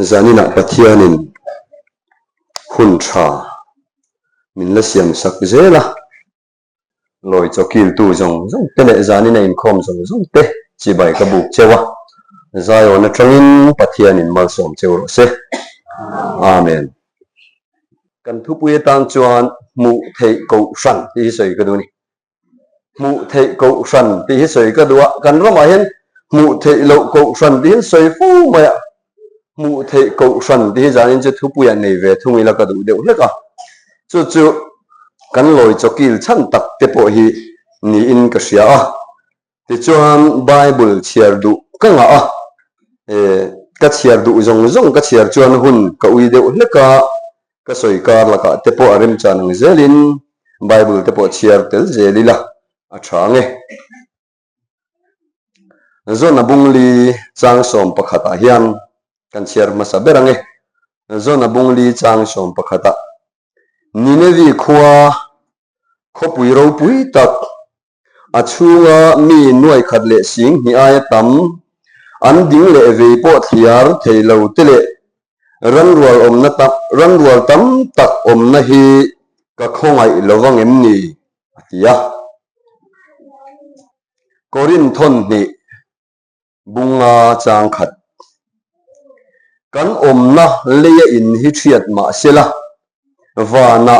zanina pathianin hun tha min la siam sak zela loi chokil tu jong tele zanina in khom jong te chi bai ka buk chewa zayo na tangin pathianin mal som cheu se amen kan thu puye tang chuan mu thei ko san ti soi ka du ni mu thei ko san ti soi ka du kan rama hen mu thei lo ko san ti soi fu ma mu thei ko san ti zanin che thu puya nei ve thungi la ka du deu hleka chu kan loi chokil chan tak te po hi ni in ka sia ti chuan bible chiar du ka nga ka chiar du zong ka chiar chuan hun ka ui deu hleka ka soi kar la ka te po arim chanang zelin bible te po chiar tel zelila a thange zona bungli chang som pakhata hian kan chiar masa berange zona bungli chang som pakhata ninevi khuwa khopui ro pui tak achunga mi nuai khat le sing hi ai tam an ding le ve po thiar theilo tele ran rual tam tak om na hi ka khongai lowang em ni atia korin thon ni bunga chang khat kan om na leya in hi thiat ma sela vana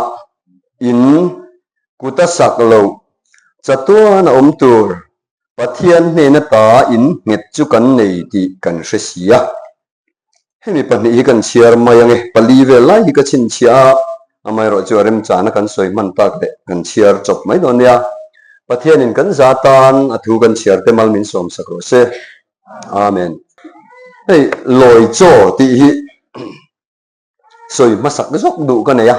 in kuta saklo chatua na om tur pathian ne na ta in nget chu kan nei ti kan hresia hemi pani hi kan chiar mayange pali ve lai hi ka chin chia amai ro chu rem chana kan soi man tak de kan chiar chop mai don ya pathian in kan zatan athu kan chiar te mal min som sakro se amen hey loi cho ti hi soi masak zok du ka ne ya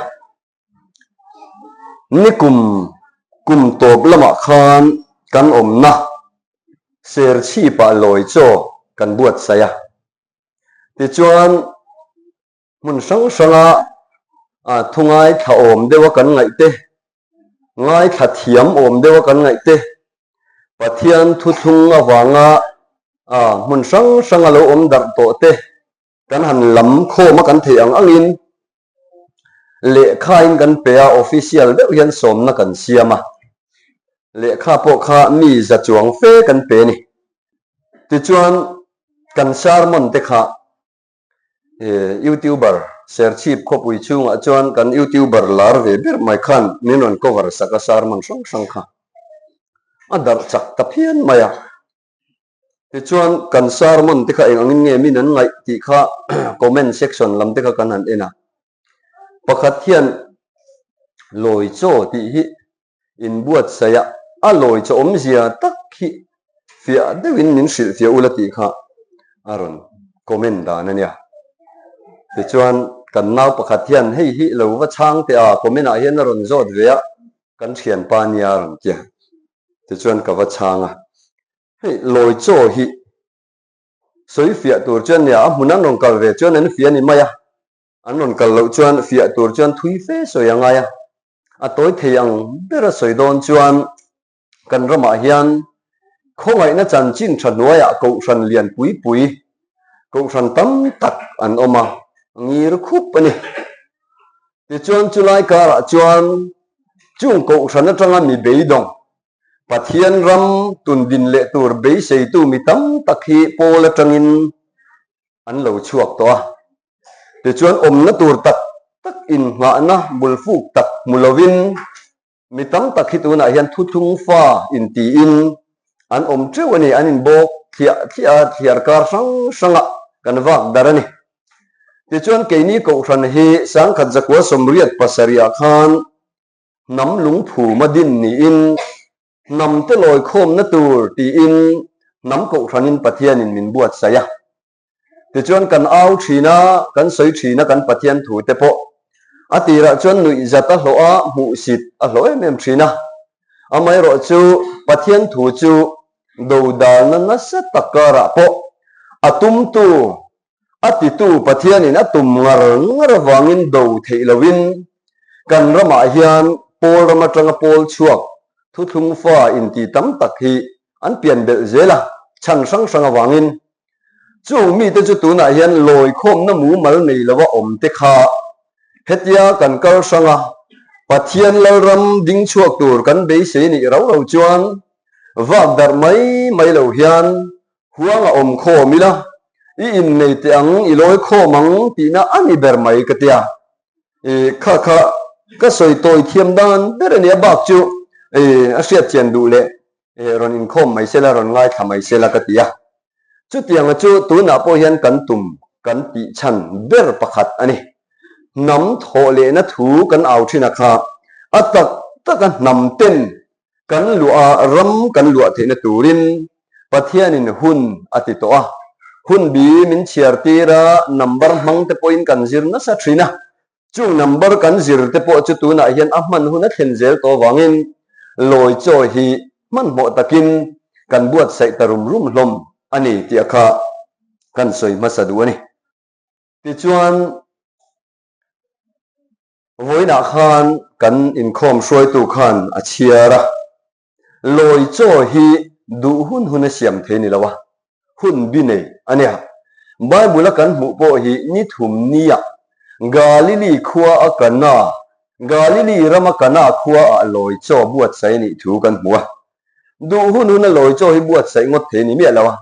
ni kum top lama khan kan om na ser chi pa loi cho kan buat saya ti chuan mun sanga thungai tha om dewa kan ngai te ngai tha thiam om dewa kan ngai te pathian thu thung awanga mun sanga lo om dar to te kan han lam kho ma kan thei angin le khain kan pe official de hian som na kan siama le kha po kha mi za chuang fe kan pe ni ti chuan kan sermon te kha youtuber share chip khopui chunga chuan kan youtuber lar ve ber mai khan ninon cover saka sermon sang kha adar chak tapian maya ti chuan kan sermon te kha engin nge min an ngai ti kha comment section lam te kha kan han ena pakhat hian loi cho ti hi in buat saya a loi cho om zia tak hi fia dewin nin sil fia ulati kha aron comment da na nia ti chuan kan nau pakhat hian hei hi lo wa chang te comment a hian ron zot ve kan thian pa nia ron kia ti chuan ka wa changa hei loi cho hi soi fia tur chuan nia munan rong kal ve chuan an fia ni maya an non kal lo chuan fia tur chuan thui fe soyanga ya a toy theiang bera soidon chuan kan rama hian khongai na chan chin thanuaya ko ran lian pui ko ran tam tak an oma ngir khup ani ti chuan chulai kara chuan chung ko ran atanga mi beidong pathian ram tun din le tur be sei tu mi tam takhi pol atangin an lo chuak to ti chuan om na tur tak in nga na bulfuk tak mulovin mi tam takhi tu na hian thu thung fa in ti in an om trewani an in bok thiar kar sanga kan wak darani ti chuan keini ko ran hi sang khat zakwa somriat pasaria khan nam lung phu madin ni in nam te loi khom na tur ti in nam ko ran in pathian in min buat saya ti chuan kan au thina kan soi thina kan pathian thu te po atira chuan nui zata hloa mu sit a hloi mem thina amai ro chu pathian thu chu do dal na sa takara po atum tu ati tu pathian in atum ngar wangin do theilowin kan rama hian pol rama tanga pol chuak thu thung fa in ti tam tak hi an pian bel zela chan sang wangin chu mi te chu tu na hian loi khom na mu mal nei lawa om te kha hetia kan kal sanga pathian lalram ding chuak tur kan be se ni rau rau chuan vak dar mai lo hian huanga om kho mila i in nei te ang i loi kho mang ti na ani ber mai ka tia kha ka soi toi thiam dan ber ni bak chu a hriat chen du le ron in khom mai sela ron ngai thamai sela ka tia chu tiang chu tu na po hian kan tum kan pi chan ber pakhat ani nam tho le na thu kan au thina kha atak taka nam ten kan lua ram kan lua the na turin pathian in hun ati to a hun bi min chiar tira number mang te point kan zir na sa thina chu number kan zir te po chu tu na hian ahman hun a thlen zel to wangin loi cho hi man mo takin kan buat sai tarum rum hlom ani ti kha kan soi masadu ani ti chuan voina khan kan in khom shroi tu khan a chiara loi cho hi du hun a siam the ni lawa hun bi nei ania bible kan mu po hi ni thum nia galili khuwa akana galili rama kana khuwa a loi cho buat sai ni thu kan muwa du hun a loi cho hi buat sai ngot the ni mi lawa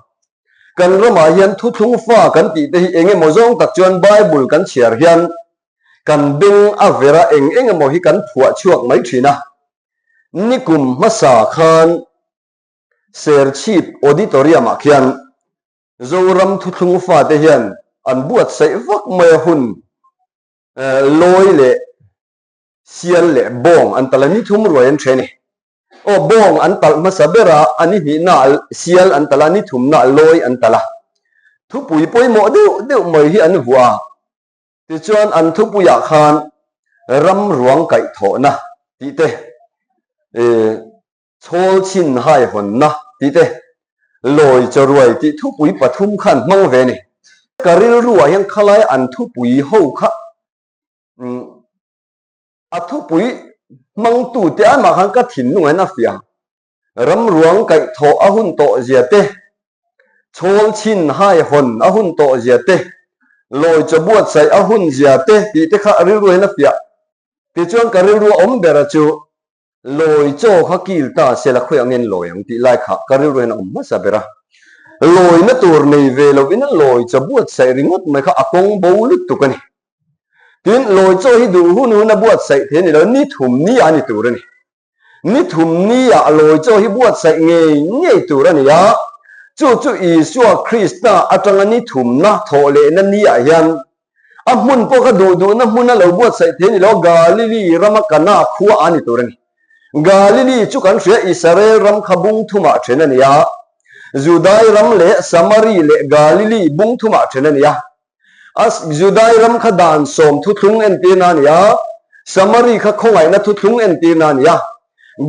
kan rama hian thu thung fa kan ti te hi enge mo zong tak chuan bible kan chiar hian kan bing avera eng mo hi kan phua chuak mai thina nikum masa khan ser chief auditorium a khian zoram thu thung fa te hian an buat sai vak mai hun loi le sial le bong an talani thum royan theni o bong an tal masabera ani hi na sial an talani thum na loi an tala thu pui poi mo deu mai hi an vua ti chuan an thu puya khan ram ruang kai tho na ti te chol chin hai hon na ti te loi choruai ti thu pui pathum khan mang ve ni karil ruwa hian khalai an thu pui ho kha a thu pui mang tu te an ma khan ka thin nu na fia ram ruang kai tho a hun to zia te chol chin hai hon a hun to zia te loi cho buat sai a hun zia te ti te kha ril ru na fia ti chuan karil ru om bera chu loi cho kha kil ta sela khoyang nen loi ang ti lai kha karil ru na om ma sa bera loi na tur nei ve lo in loi cho buat sai ringot mai kha akong bo lut tu kani tin loi cho hi du hun na buat sai the ni lo ni thum ni ani tur ni ni thum ni a loi cho hi buat sai nge tur ani ya chu Isua Krista atanga ni thum na thole na ni a hian a mun po kha du na mun na lo buat sai the ni lo Galili ramakana khuwa ani tur ni Galili chu kan ria Israel ram khabung thuma thena ni ya Judai ram le Samari le Galili bung thuma thena ni ya as Judai ram kha dan som thu thung en ti na ni ya Samari kha khongai na thu thung en ti na ni ya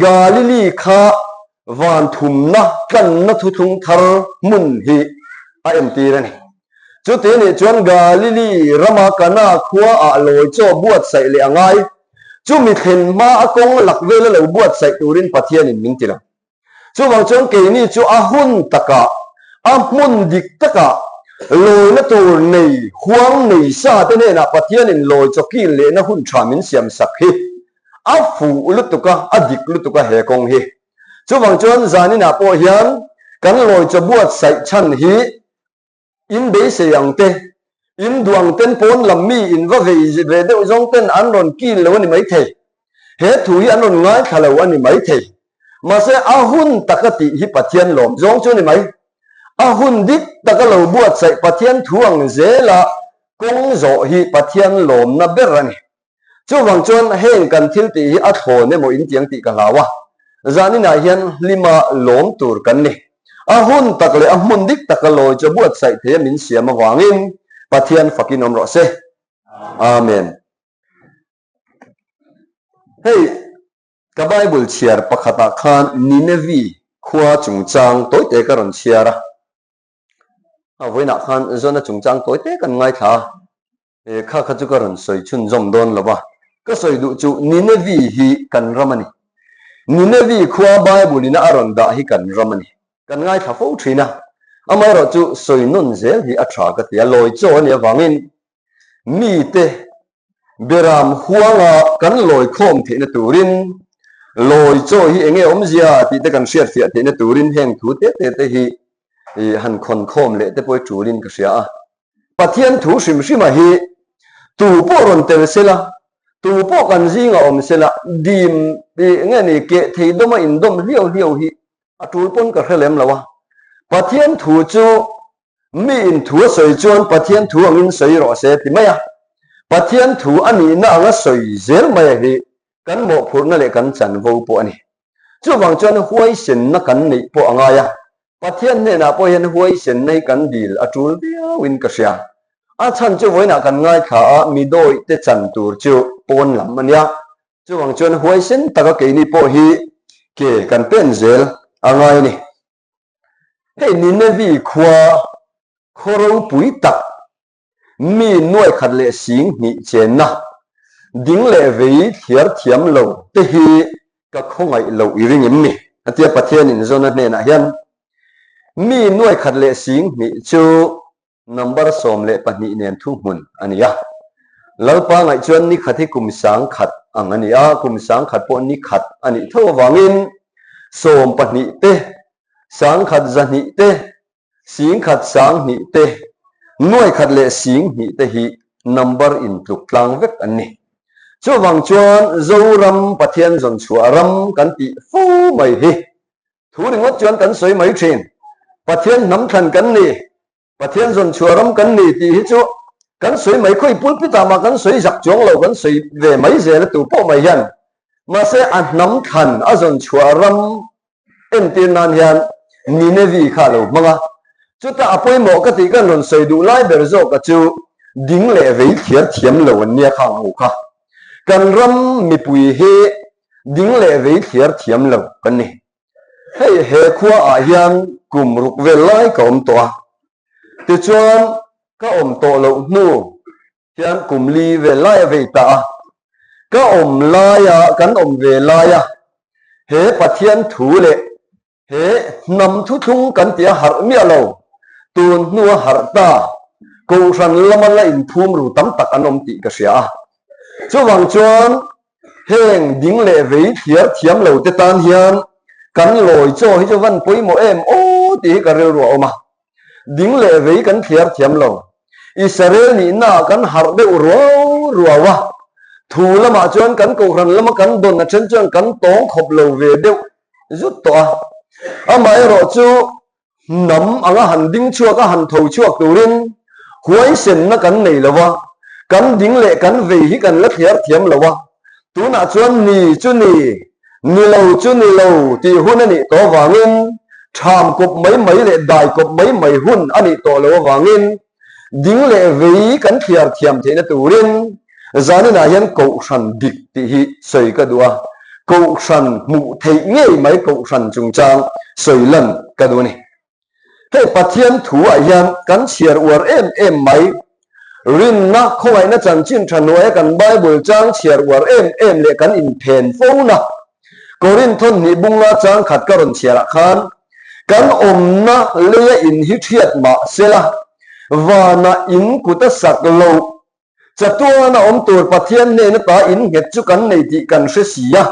Galili kha van thum na kan na thu thung thar mun hi a em ti ra ni chu te ni chuan Galili rama kana khuwa a loi cho buat sai le angai chu mi khen ma akong lak vela lo buat sai turin pathian in min tila chu wang chuan ke ni chu a hun taka a mun dik taka loi na tur nei huang nei sa te ne na pathian in loi cho ki le na hun thamin siam sak hi a fu lutuka a dik lutuka he kong hi chu wang chuan zani na po hian kan loi cho buat sai chan hi in be se yang te in duang ten pon lam mi in va ve de zong ten an ron ki lo ni mai the he thu hi an ron ngai khalo ani mai the ma se a hun takati hi pathian lom zong chu ni mai a hun dik takalo buat sai pathian thuang zela kong zo hi pathian lom na berani chu wang chuan heng kan thil ti hi a tho ne mo in tiang ti ka lawa zani na hian lima lom tur kan ni a hun takle a mun dik takalo cho buat sai the min siam wangin pathian fakin om ro se amen hey ka bible chiar pakhata khan Ninevi khua chungchang toy te ka ron chiara a voina khan zona chungchang toy te kan ngai tha kha chu ka ron soi chun zom don loba ka soi du chu Ninevi hi kan ramani Ninevi khua bible ina aron da hi kan ramani kan ngai tha fo thina amai ro chu soi nun zel hi a tha ka tia loi chaw ni awangin mi te beram huanga kan loi khom the na turin loi chaw hi enge omzia ti te kan hriat fiat the na turin heng thu te hi han khon khom le te poi turin ka sia pathian thu sim sima hi tu po ron tel sela tu po kan zinga om sela dim bi nge ni ke thei doma in dom hiu hi atul pon ka khelem lawa pathian thu chu mi in thu soi chuan pathian thu angin soi ro se ti maya pathian thu ani na anga soi zel maya hi kan mo phur na le kan chan vo po ani chu wang chuan huai sin na kan nei po anga ya pathian ne na po hian huai sin nei kan dil atul bia win ka sia a chan chu voina kan ngai kha mi doi te chan tur chu pon lam ania chu wang chuan huai sin taka ke ni po hi ke kan pen zel angai ni hei ni ne vi khwa khorong pui tak mi nuai khat le sing ni chen na ding le vei thiar thiam lo te hi ka khongai lo iring im ni atia pathian in zona ne na hian mi nuai khat le sing ni chu number som le pahni nen thu mun ania lalpa ngai chuan ni khathi kum sang khat ang ania kum sang khat po ni khat ani tho wangin som pahni te sang khat zani te sing khat sang ni te nuai khat le sing ni te hi number in tuk tlang vek ani chu wang chuan zoram pathian zon chua ram kan ti fu mai hi thu ringot chuan kan soi mai thin pathian nam than kan ni pathian zon chua ram kan ni ti hi chu kan soi mai khoi pul pi ta ma kan soi jak chong lo kan soi ve mai je la tu po mai hian ma se an nam than a zon chua ram en tin nan hian ni ne vi kha lo manga chu ta apoi mo ka ti kan ron soi du lai ber zo ka chu ding le vei thiar thiam lo an nia kha ho kha kan ram mi pui he ding le vei thiar thiam lo kan ni hei he khua a hian kum ruk ve lai ka om to ti chuan ka om to lo nu hian kum li ve lai ve ta ka om lai a kan om ve lai a he pathian thu le he nam thu thung kan tia har mi lo tun nuwa har ta ko ran lamala in phum ru tam tak anom ti ka sia chu wang chuan heng ding le vei thiar thiam lo te tan hian kan loi cho hi cho van poi mo em o ti ka rel ro ma ding le vei kan thiar thiam lo Israel ni na kan har de ro wa thu lama chuan kan ko ran lama kan don na chen chuan kan tong khop lo ve deuh zut to amai ro chu nam anga han ding chuak a han tho chuak turin huai sen na kan nei lawa kan ding le kan ve hi kan la thiar thiam lawa tu na chuan ni chu ni lo ti hun ani to wangin tham kop mai le dai kop mai hun ani to lo wangin ding le ve kan thiar thiam the na turin zani na hian ko ran dik ti hi soi ka duwa ko ran mu thei ngei mai ko ran chung chang soi lan ka du ni hei pathian thu a hian kan chiar war em mai rin na khowai na chan chin thanoi kan bible chang chiar war em le kan in phen fo na korin thon ni bunga chang khat ka ron chiara khan kan om na le in hi thiat ma sela wa na in kuta sak lo chatua na om tur pathian ne na ta in het chu kan nei ti kan hre sia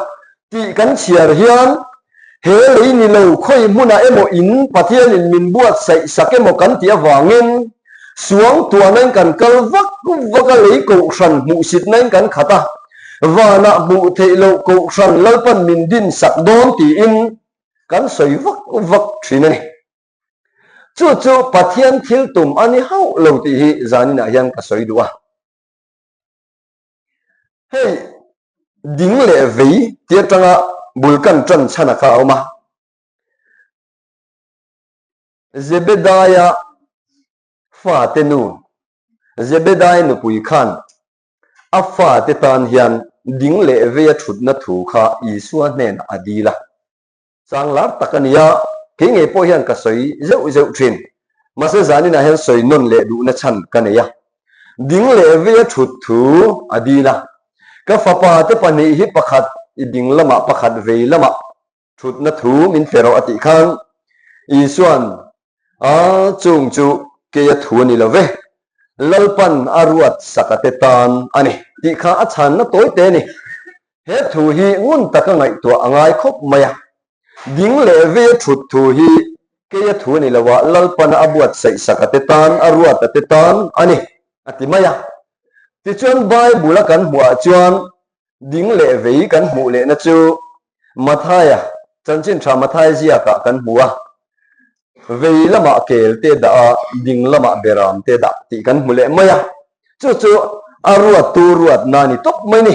ti kan chiar hian he lei ni lo khoi muna emo in pathian in min buat sai sak emo kan tia wangin suang tua nan kan kal vak lei ko ran mu sit nan kan khata wa na mu thei lo ko ran lalpan min din sak don ti in kan soi vak thin ani chu pathian thil tum ani hau lo ti hi zani na hian ka soi duwa hei ding le vei tia tanga bulkan tran chana kha oma zebedaya fa te nu zebedaya nu pui khan a fa te tan hian ding le ve thut na thu kha isua nen adila changlar takania ke nge po hian ka soi zeu thin mase zani na hian soi non le du na chan kaneya ding le ve thut thu adila ka fapa te pani hi pakhat ding lama pakhat ve lama thut na thu min fero ati khan isuan chung chu ke ya thu ni love lalpan aruat sakate tan ani ti kha a chan na toy te ni he thu hi ngun taka ngai to angai khop maya ding le ve thut thu hi ke ya thu ni lawa lalpan abuat sai sakate tan aruat te tan ani ati maya ti chuan bible kan hua chuan ding le ve kan mu le na chu mathaya chanchin tha mathai zia ka kan hua ve lama kel te da ding lama beram te da ti kan mu le maya chu chu aruat tu ruat nani tok mai ni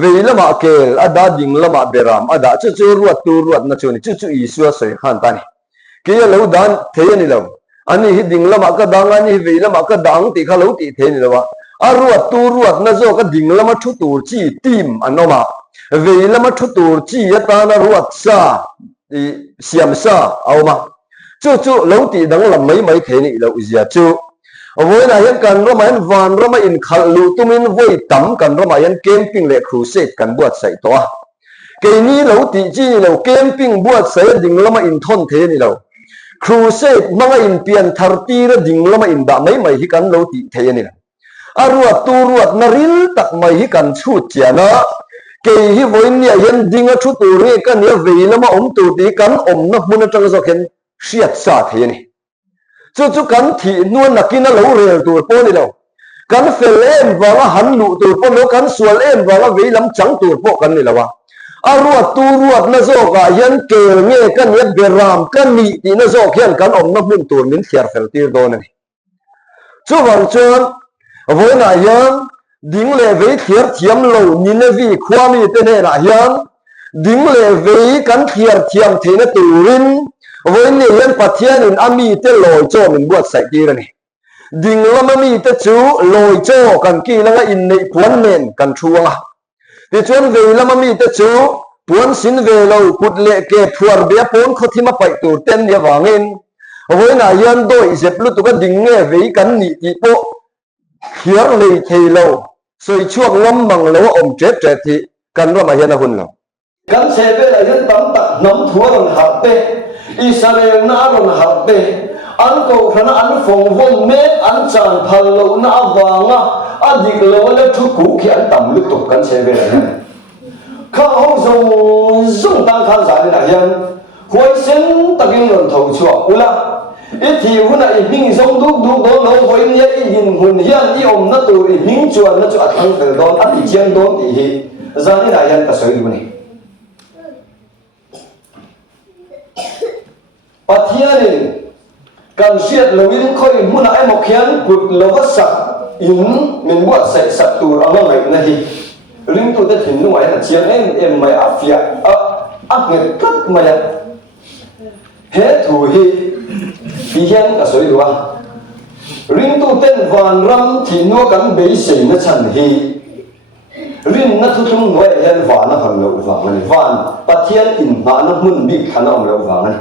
ve lama kel ada ding lama beram ada chu chu ruat tu ruat na chu ni chu chu isua soi khan ta ni ke lo dan the ni lo ani hi ding lama ka dang ani ve lama ka dang ti kha lo ti the ni lo wa aruat tu ruat na zo ka ding lama thu tur chi tim anoma ve lama thu tur chi ya ta na ruat sa i siam sa awma chu chu lo ti dang lam mai mai the ni lo zia chu voi na yan kan roma yan van roma in khal lu tumin voi tam kan roma yan camping le crusade kan buat sai to ke ni lo ti chi lo camping buat sai ding lama in thon the ni lo crusade manga in pian thar ti ra ding lama in da mai mai hi kan lo ti the ni la aruat tu ruat na ril tak mai hi kan chut chiana ke hi voi ni yan dinga thu tu re kan ya ve lama tu ti kan na mun tang zo ken siat sa the ni chu kan thi nuan na kin lo rel tur po ni lo kan fel em wala han lu tur po lo kan sual em wala ve lam chang tur po kan ni lawa aruat tu ruat na zo ka yan ke nge kan ya beram kan ni ti na zo khian kan na mun tur min thiar fel tir do ni chu wang chuan voi na yan ding le ve thiar thiam lo ni na vi khwami te ne na yan ding le ve kan thiar thiam the na turin với ni yan pathian in ami te loi cho min buat sai ti ra ni ding lama mi te chu loi cho kan ki langa in nei puan nen kan thuanga ti chuan ve lama mi te chu puan sin ve lo kut le ke phuar bia pon khothima pai tur ten ya wangin với na yan doi zep lu tu ka ding nge ve kan ni ti po khiar le thei lo soi chuak ngam mang lo om tre tre thi kan ro ma yan a hun lo kan se ve la yan tam tak nam thua ron hap pe Israel na ron habbe an ko khana an phong von me an chan phal lo na awanga adik lo le thu ku khi an tam lu tuk kan se ve la kha ho zong ta kha za ni na yan huai sen takin ron thau chua ula i thi huna i ming zong duk do lo hoi ni i yin hun hian i om na tu i ming chuan na chu athang tel don a ti chiang don ti hi za ni na yan ta soi du ni pathianin kan siat lowin khoi muna ai mok hian kut lowasak in min buat sai sak tur anga ngai na hi ring tu te thin nuai na chiang em mai afia a nge kat mai he thu hi hian ka soi duwa ring tu ten van ram thi no kan be sei na chan hi rin na thu thum noi hian van na han lo wa mani van pathian in ma na mun bi khana om lo wa mani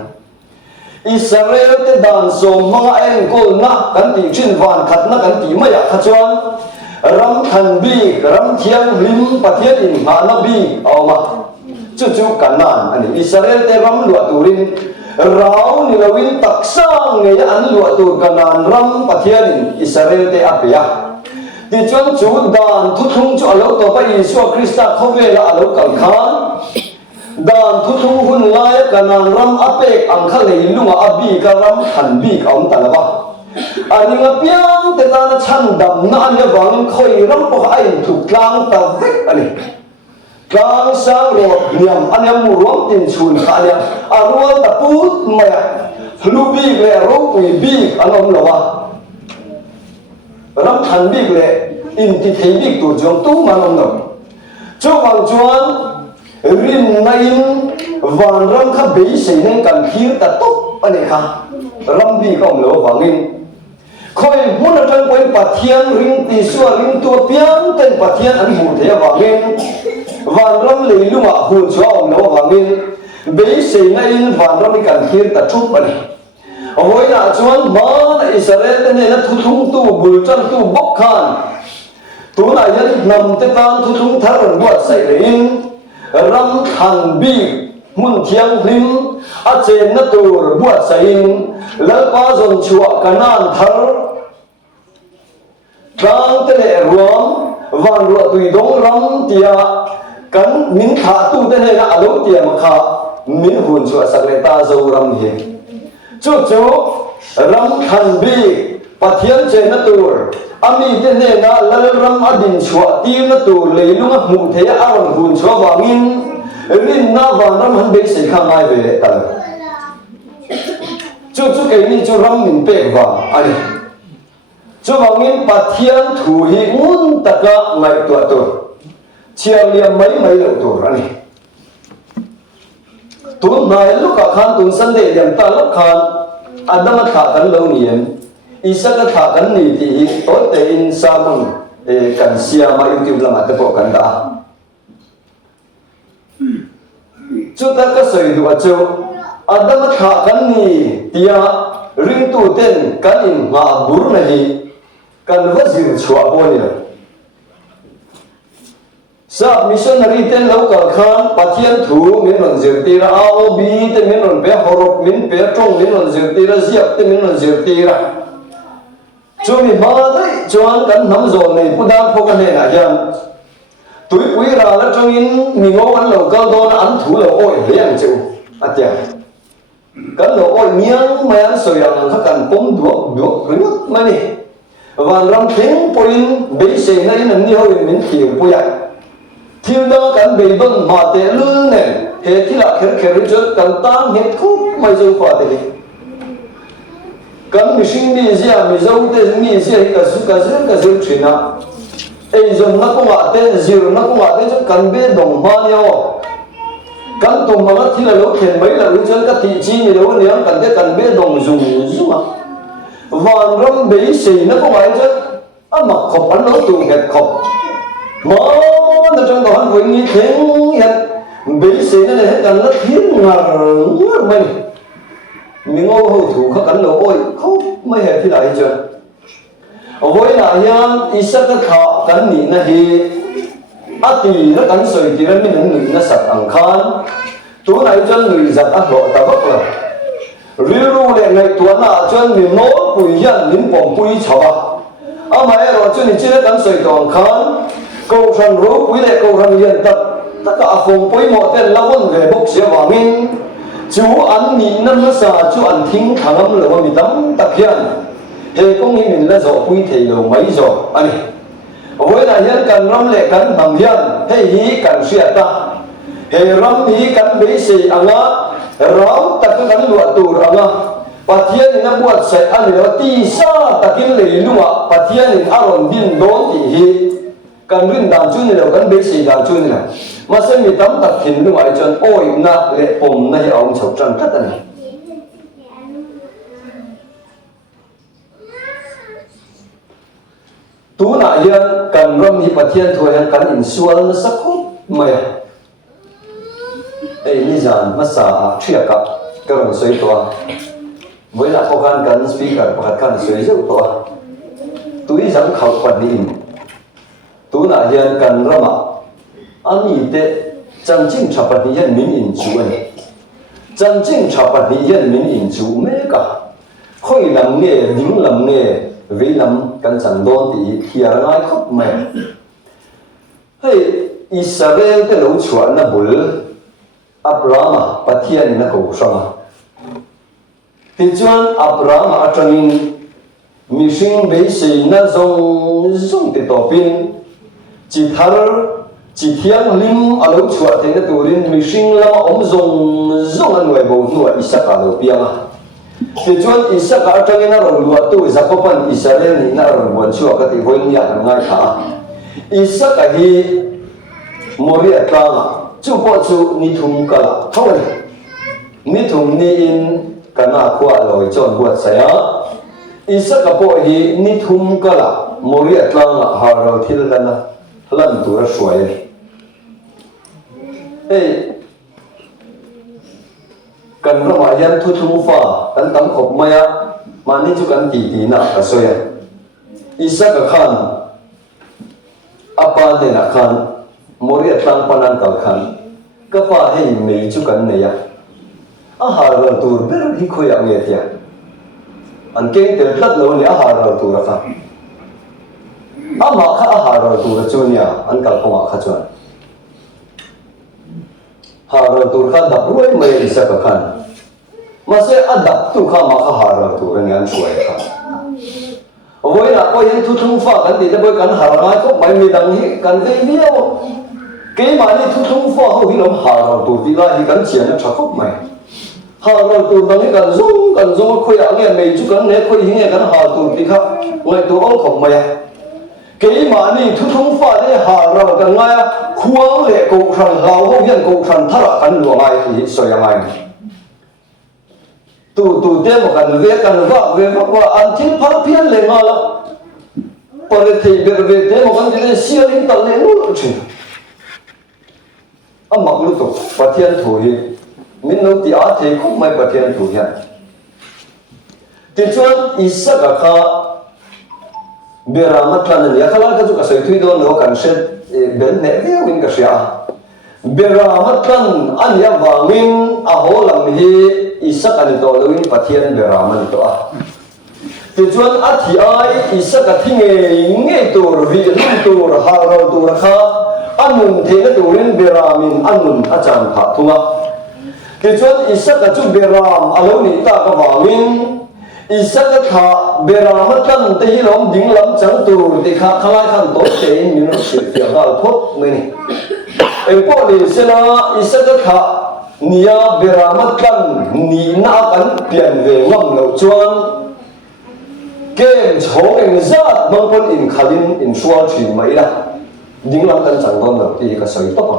Israel te dan so mga engkol na kan ti chin van khat na kan ti maya khachuan ram khan bi ram thiang lim pathian in ma na bi awma chu chu kanan ani Israel te ram lu turin rau ni lawin taksa nge an lu tur kanan ram pathian in Israel te apia ti chuan chu dan thu thung chu alo to pa Isu Krista khowela alo kal khan dan thu thu hun lai kanan ram apek ang khalei lunga abi ka ram khan bi ka om talawa ani nga piang te ta na chan dam na anya wang khoi ram po ai thu tlang ta vek ani tlang sang ro niam anya mu rom tin chun kha anya arua ta put maya lu bi le ro ui bi anom lawa ram khan bi le in ti thei bi tu jong tu manom no chu wang chuan rin na in van ram kha be sei nen kan khir ta top ani kha ram bi ka om lo wangin khoi mun atang koi pathian ring ti suwa ring tu piang ten pathian an hu the wangin van ram le lunga hun chwa om lo wangin be sei na in van ram kan khir ta thup ani hoi na chuan ma na Israel te ne na thu thung tu bul chan tu bok khan tu na yan nam te tan thu thung thar ran buat sai le in ram khan bi mun thiang hlim a chen na tur buat sain lalpa zon chua kanan thar tang tele ruam van ruwa tui dong ram tia kan min kha tu te ne na alo tia ma kha min hun chua sakle ta zo ram hi chu ram khan bi pathian chen na tur ami te ne na lal ram adin chua ti na tur leilunga mu the a ron hun chua wangin rin na van ram han be sei kha mai ve ta chu cái ni chu ram min pe wa ani chu wangin pathian thu hi mun taka ngai tu tu chiang liam mai lo tu ani tu nai lu ka khan tu san de liam ta lu khan adama tha kan lo niệm isaka tha kan ni ti to te in samang kan sia ma youtube lama te po kan da chu ta ka soi du chu adama tha kan ni tia ring tu ten kan in ma bur na hi kan wazir chua po ni sa missionary ten lo ka khan pathian thu min ron zir ti ra ao bi te min ron pe horop min pe trong min ron zir ti ra ziap te min ron zir ti ra chu mi ma dai chuan kan nam zo nei pudan pho kan ne na yan tui pui ra la trong in mi ngo kan lo ka do na an thu lo oi liang chu atia kan lo oi miang mai an so yang kha kan pom duok ringot mani van ram theng poin be se na in an ni ho min thiu pu ya thiu da kan be don ma te lu ne he thi la kher kher chu kan tang het khop mai zo fa te kan mi sing mi zia mi zo te mi zia ka zu china ei zon na ko ma te zir na ko ma te chu kan be dong ma yo kan tum ma thi la lo khen mai la lu chen ka ti chi ni lo ni kan te kan be dong zu ma van ram be se na ko mai chu a ma khop an lo tu het khop ma na trong đó hắn với nghĩ thế hiện bị sĩ nó này hết cần nó thiên ngờ mày mình ngô hậu thủ khắc cắn lỗ ôi không mấy hệ thì lại chưa với là yan isaac cái thọ cắn nị na hi á tì nó cắn sợi thì nó mình người nó sạch ăn khan tú này chân người giật ăn lộ ta vấp rồi riu lệ này tuấn à chân mình nốt bùi yan mình bỏng bùi chảo à mày rồi chân mình chỉ nó cắn sợi toàn khan câu thần rú quý lệ câu thần hiện tập tất cả phùng bối mộ tên là vấn về bốc xế vào mình chú ăn nhị năm nó xa chú ăn thính thằng âm lửa mà tắm tập hiện hệ công hi mình là dỗ quý thể lửa mấy dỗ anh với là hiện cần râm lệ cần bằng hiện hệ hí cần xuyệt ta hệ râm hí cần bế xì ăn á rõm ta cứ cần lụa tù ăn á và thiên nó buat sẽ ăn lửa tì xa ta kinh lì lụa và thiên nó ron bin đốn thì hí kan rin dan chu ni lo kan be si dan chu ni la ma se mi tam tak thin lu ai chon oi na le pom na hi ong chau tran kat ani tu na hian kan ram hi pathian thoi han kan in sual na sak khop mai ei ni jan ma sa thia ka ka ron soi to với là khó khăn kan speaker pakhat kan soi zo to tu i jang khau pan ni in tu na hian kan rama ami te chan ching chapat ni hian min in chu ani chan ching chapat ni hian min in chu me ka khoi lam nge ding lam nge ve lam kan chan don ti hiar ngai khop mai hei Israel te lo chuan na bul Abraham pathian na ko sanga ti chuan Abraham atangin mishing be sei na zong te topin chỉ thar chỉ thiang lim alo chua thế na turin mishing lama om zong an noi bo nuwa isaka lo piang a ti chuan isaka atangin na ro lua tu zakopan Israel ni na ro bon chua ka ti hoin ya ngai kha isaka hi moria tanga chu po chu ni thum kala thoi ni thum ni in kana khwa loi chon buat saya isaka po hi ni thum kala moria tanga ha ro thil dana lan tu ra suai ni ei kan ra ma yan thu thu fa kan tam khop maya mani chu kan ti na ka soya isaka khan apa de na khan moria tang panan kal khan các bà hay mấy chú cần này hà rồi tụi biết khi khơi ăn nghe tiền anh kinh tế rất lâu nhá hà rồi tụi ra mà khá hà rồi tụi ra chú nhá anh cần không mà khá chuẩn hà rồi tụi khá đập đuôi mấy sẽ có khăn mà sẽ ăn đập tụi khá mà khá hà rồi tụi ra ngàn chuối khá với là coi những thu thung pha cái gì đó với cái hà rồi có mấy mươi đằng hi cái gì nhiều cái mà đi thu thung pha hậu hi làm hà rồi tụi đi lại hi cái chuyện nó chả khóc mày hà rồi tụi đằng cái dùng khơi ăn nghe mấy chút cái này khơi hi nghe cái hà tụi đi khác người tụi ông khóc mày cái mà đi thu thung pha đấy hà rồi cái ngay khuang lệ cổ thần lao hậu hiện cổ thần thà là cái lúa ngay thì soi ngay tụ tiền một cái về ăn chín phát phiền lên mà còn thì về tiền một cái gì xia lên tận lên luôn chứ mặc lúc tục bát thiên thủ hi mình nói thì thì không may bát thiên thủ hiện thì chuan isa cả kha beramat lan ni akala ka chu ka sai thui don lo kan set ben ne vin ka sia beramat lan an ya wangin a holam hi isak ani to loin pathian beraman to ti chuan a thi ai isak a thi nge tur vi lum tur haro tur kha anun thena turin beramin anun achan pha thunga ti chuan isak a chu beram alo ni ta ka wangin isak a tha beramat kan te hi lom ding lam chang tur ti kha khalai khan to te min no si tia gal phot mai ni engpo ni sena isak a tha nia beramat kan ni na kan pian ve ngam lo chuan kem chhong eng zat mang pon in khalin in sual thin mai la ding lam kan chang don lo ti ka soi to pa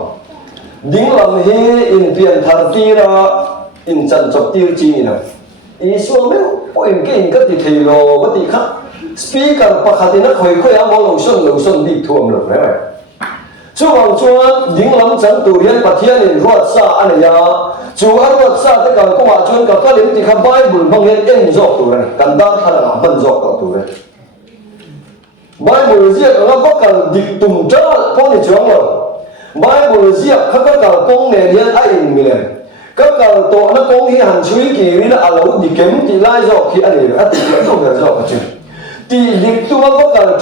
ding lam hi in pian thar ti ra in chan chop tir chi ni na i sual me poin ke in ka ti thei lo ka ti kha speaker pakhatina khoi a mo lo son bi thuam lo re chú hoàng chuan ding lam chang turian pathian in ruat sa anaya chú ruat sa te kan ko wa chuan ka kalim ti kha bible bangin en jok turan kan da thala ban jok ka turan bible zia ka ba kal dik tum tra ko ni chuang lo bible zia kha ka kal kong ne lian a in milen ka kal to na kong hi han chui ki ri na alo dikem ti lai jok hi ani a ti ka to ga jok chu ti dik tu ba kal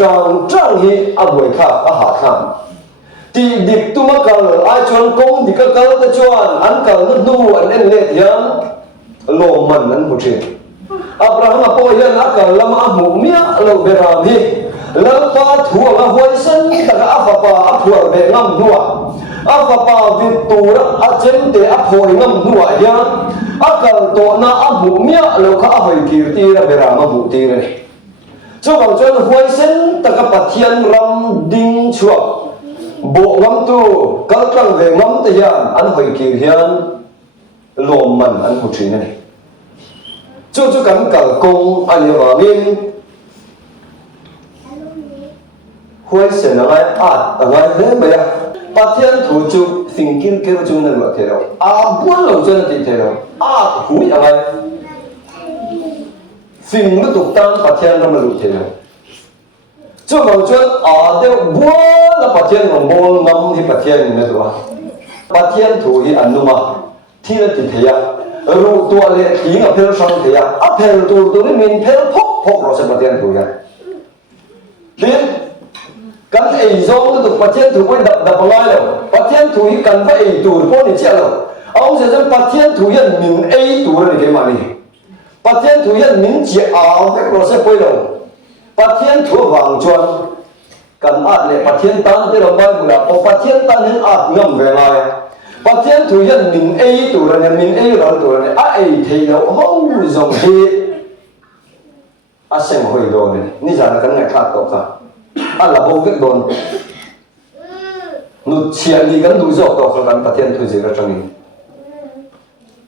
trang hi a boi kha a ha khan ti dik tu ma kal ai chuan kong dik ka kal ta chuan an kal na du an en le hian lo man an bu thi abraham a po hian a kal lama a mu mia lo beram hi la pa thu a hoi san ta ka a fa pa a phuar be ngam nuwa a fa pa vi tu ra a chen te a phoi ngam nuwa hian a kal to na a mu mia lo kha a hoi kir ti ra beram a mu ti ra ni chu bang chuan hoi san ta ka pathian ram ding chuak bộ ngắm tu các trăng về ngắm te hian an hoi ki hian lom man an hu thin ani chu kan kal kong ani wangin huai sen angai angai he baya pathian thu chu thinking ke chu na lo thero buan lo chen ti thero hui angai sing lu tuk tan pathian ram lu thero chú bằng chuan đều bua là pathian ngom bol ngam hi pathian ne do pathian thu hi anuma thi la ti theya ru to le thi nga phel sang theya a phel tu ni min phel phok ro se pathian thu ya tin kan ei zong tu pathian thu ko dap ngai lo pathian thu hi kan va ei tu po ni cha lo ông sẽ rằng pathian thu yan min ei tu ra ni ke ma ni pathian thu yan min chi a ve ro se poi lo pathian thu wang chuan kan le pathian tan te lo bai bula po pathian tan hin ngam ve ngai pathian thu yan min ei tu ra ne min ei ro tu ra ne a ei thei lo ho zong hi a sem hoi do ne ni za kan ngai khat to kha a la bo vek don nu chia ni kan du zo to kha kan pathian thu ji ra chang ni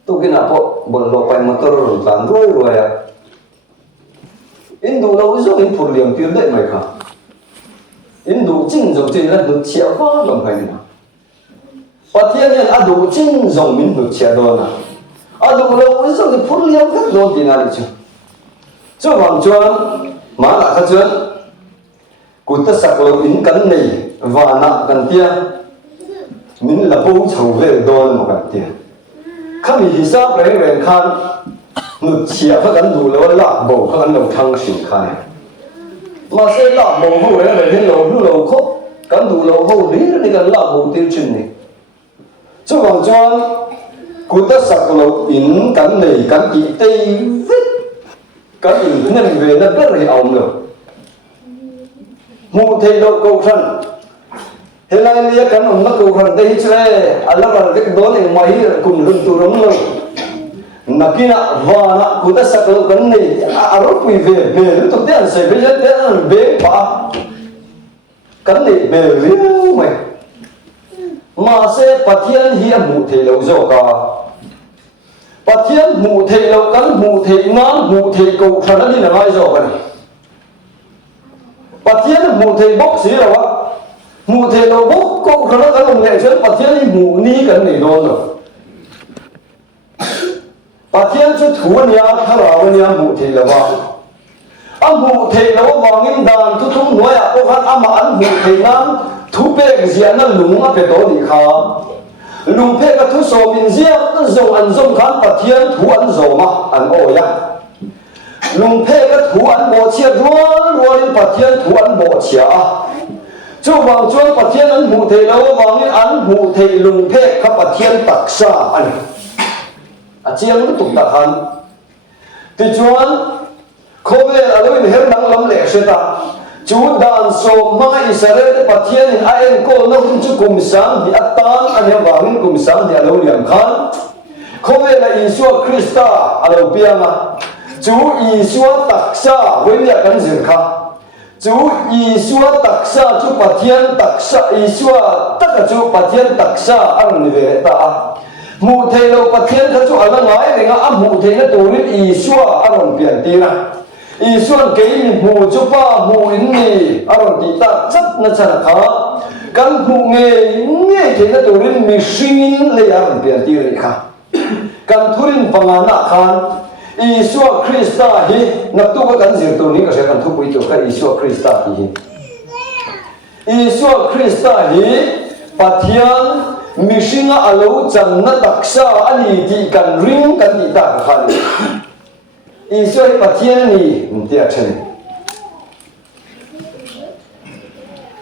tu kina po bol lo pai motor ro tan roi ya in du lo zo in phur liam pian dai mai kha in du jing zo tin la du chia va lom hai na pathian yan a du jing zo min du chia do na a du lo zo ki phur liam ka do tin na chu chu wang chuan ma la kha chuan ku ta sak lo in kan nei wa na kan tia mình là bố chầu về đồn một cái tiền khá mình hisab rèn rèn khan nụt chia các anh đủ lâu lạc bầu các anh đầu thăng sinh khan mà sẽ lạc bầu hậu rèn rèn thiên lâu lâu khóc các đủ lâu hậu lý thì cái lạc bầu tiêu chuẩn này cho bằng cho cú ta sạc lâu in cắn này cắn chị tây vít cắn in nhân về nó rất là ổn rồi mù thầy độ cầu thần hiện nay lia cắn ông nó cầu thần tây Israel Allah là cái đó này mấy cùng lưng tu rống lâu nà kia nà và nà cú ta sạc lâu cắn này rất quỳ về lúc tục tiền sẽ bây giờ tiền về ba cắn này về riêu mày mà sẽ phát hiện hiện mù thầy lâu rồi cả phát hiện mù thầy lâu cắn mù thầy nám mù thầy cầu thần nó đi là ngay rồi này phát hiện mù thầy bốc xí rồi á mù thầy lâu bốc cầu thần nó cắn lồng lệ chứ phát hiện mù ni cắn này đó rồi phát hiện cho thủ nhà thằng nào nhà mù thầy lâu á mù thầy lâu vàng in đàn thu thung nói à ô khăn mà ăn mù thầy nam thu bê cái gì anh nó lúng á phải đó đi khá lúng bê cái thu sổ mình riêng nó dùng ăn dùng khán phát hiện thu ăn dầu mà ăn ổ ya lúng bê cái thu ăn bỏ chia luôn luôn phát hiện thu ăn bỏ chia chú vàng chuan phát hiện ăn mù thầy lâu vàng in ăn mù thầy lúng bê cái phát hiện đặc sa anh chiang nó tục đặc hành thì chuan không biết là lúc này đang làm lễ sẽ ta chú đàn số mai Israel phát hiện ai em cô nó cũng chú cùng sáng thì atan anh em vàng cùng sáng thì alo liam khan không biết là Yeshua Christa alo piang à chú Yeshua đặc sa với nhà cán diện khác chú Yeshua đặc sa chú phát hiện đặc sa Yeshua tất cả chú phát hiện đặc sa anh về ta mù thầy lâu phát hiện các chú anh nói rằng à mù thầy nó tổ đến Yeshua anh biển tiền à Yeshua cái mù chú pa mù in ni anh đi ta rất là chân khá căn mù nghe thì nó tổ đến machine lấy anh biển tiền này khá căn thu đến bằng anh khan Yeshua Christa hi nạp tu có căn gì tổ này cái sẽ căn thu quý chỗ cái Yeshua Christa hi Yeshua Christa hi phát hiện machine alo chân nó đặc sa anh đi căn ring căn đi ta khan Yeshua phát hiện ni tiệt chân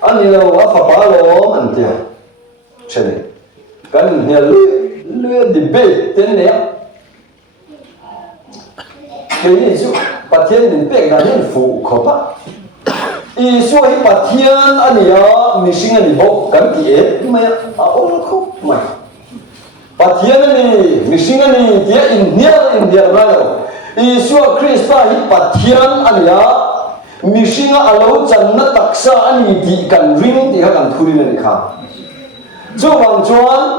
anh lâu à phá lo anh tiệt chân cái này lừa đi bê tên này cái này chú phát hiện đến bê là nên phụ khó ba Yeshua phát hiện anh ấy mình sinh anh ấy bốc cái gì mà ông không mày phát hiện anh ấy mình sinh anh ấy tiệt India mà đâu Yeshua Christa hi phát hiện anh ấy mình sinh alo chân nó đặc sa anh ấy đi cần ring thì hắn thu đi này khá chú bằng chuan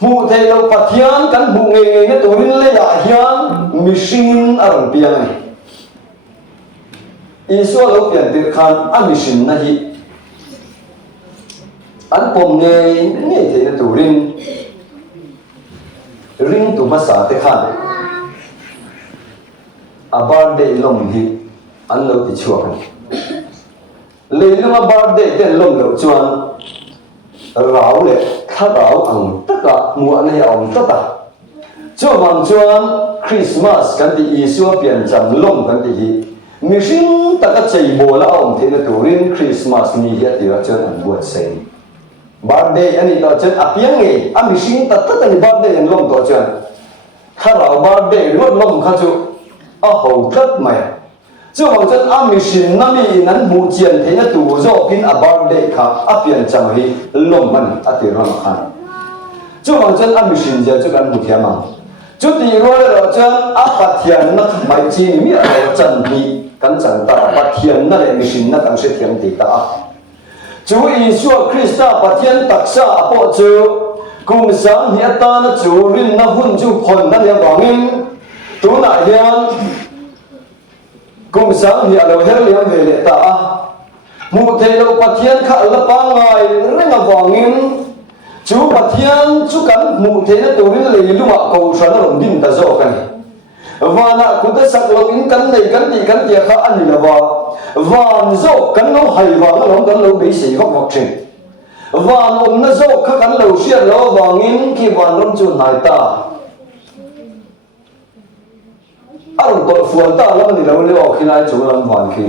mù thầy lâu phát hiện căn mù nghề nó tổ đến lấy lại hiang machine ở bên này Yeshua lâu biển tiền khan anh machine này hi anh bom nghề thì nó tổ đến ring tụ mà sao thế khan birthday lom hi anh lâu thì chua lấy lúc mà birthday tên lom lâu chuan rau lệ khá rau ăn tất cả mua anh ấy ăn tất cả cho bằng chuan Christmas cái gì Yeshua biến chăm lom cái gì mình xin tất cả chạy bộ là ông thì nó tổ liên Christmas ni hiện thì là chuan ăn buổi sáng birthday anh ấy tao chuan apiang nghe anh mình xin tất cả những birthday anh lom tao chuan khá rau birthday rồi lom khá chu hậu rất mày chứ bằng chân mình xin nami nắn mù chiên thế nó tủ rõ pin birthday khác biến chăm hi lom mình tiền nó khăn chứ bằng chân mình xin giờ chứ cần một thiên mà chút thì rồi là chân phát hiện nó mày chi mi ở chân hi căn chân ta phát hiện nó lại mình xin nó càng sẽ thiện tỷ ta chú Yeshua Christa phát hiện đặc sa bộ chú cùng sáng hiện ta nó chú rin nó hun chú hồn nó liền vang in tú nại hiền cùng sáng hiện lâu hết liền về lệ ta mù thầy lâu phát hiện khá là ba ngày rất là vang in chú phát hiện chú cắn mù thầy nó tổ đến lấy lúc mà cầu xoắn nó lòng tin ta rõ cái và nãy cũng đã sắc lâu in cắn này cắn kia khá anh là và rõ cắn nó hay và nó lòng cắn lâu bị sĩ góc vật trình van om na zo kha kan lo sia lo wangin ki van rom chu nai ta aron to fual ta lam ni lo le o khilai chu lam van khi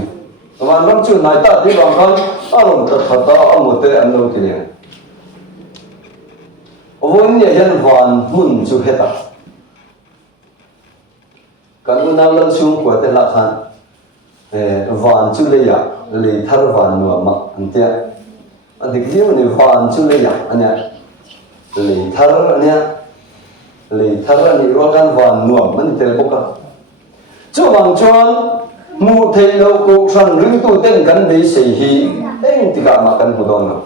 van rom chu nai ta ti bang khan aron ta thata amote an lo ti le ovon ye yan van mun chu heta kan unang lam sung ko te la khan van chu le ya le thar van nu ma antia adik diu ni van chu le ya ania le thar ania le thar ani ro kan van nu man tel boka chu bang chuan mu thei lo ko san ring tu ten kan dei sei hi eng ti ka ma kan hu don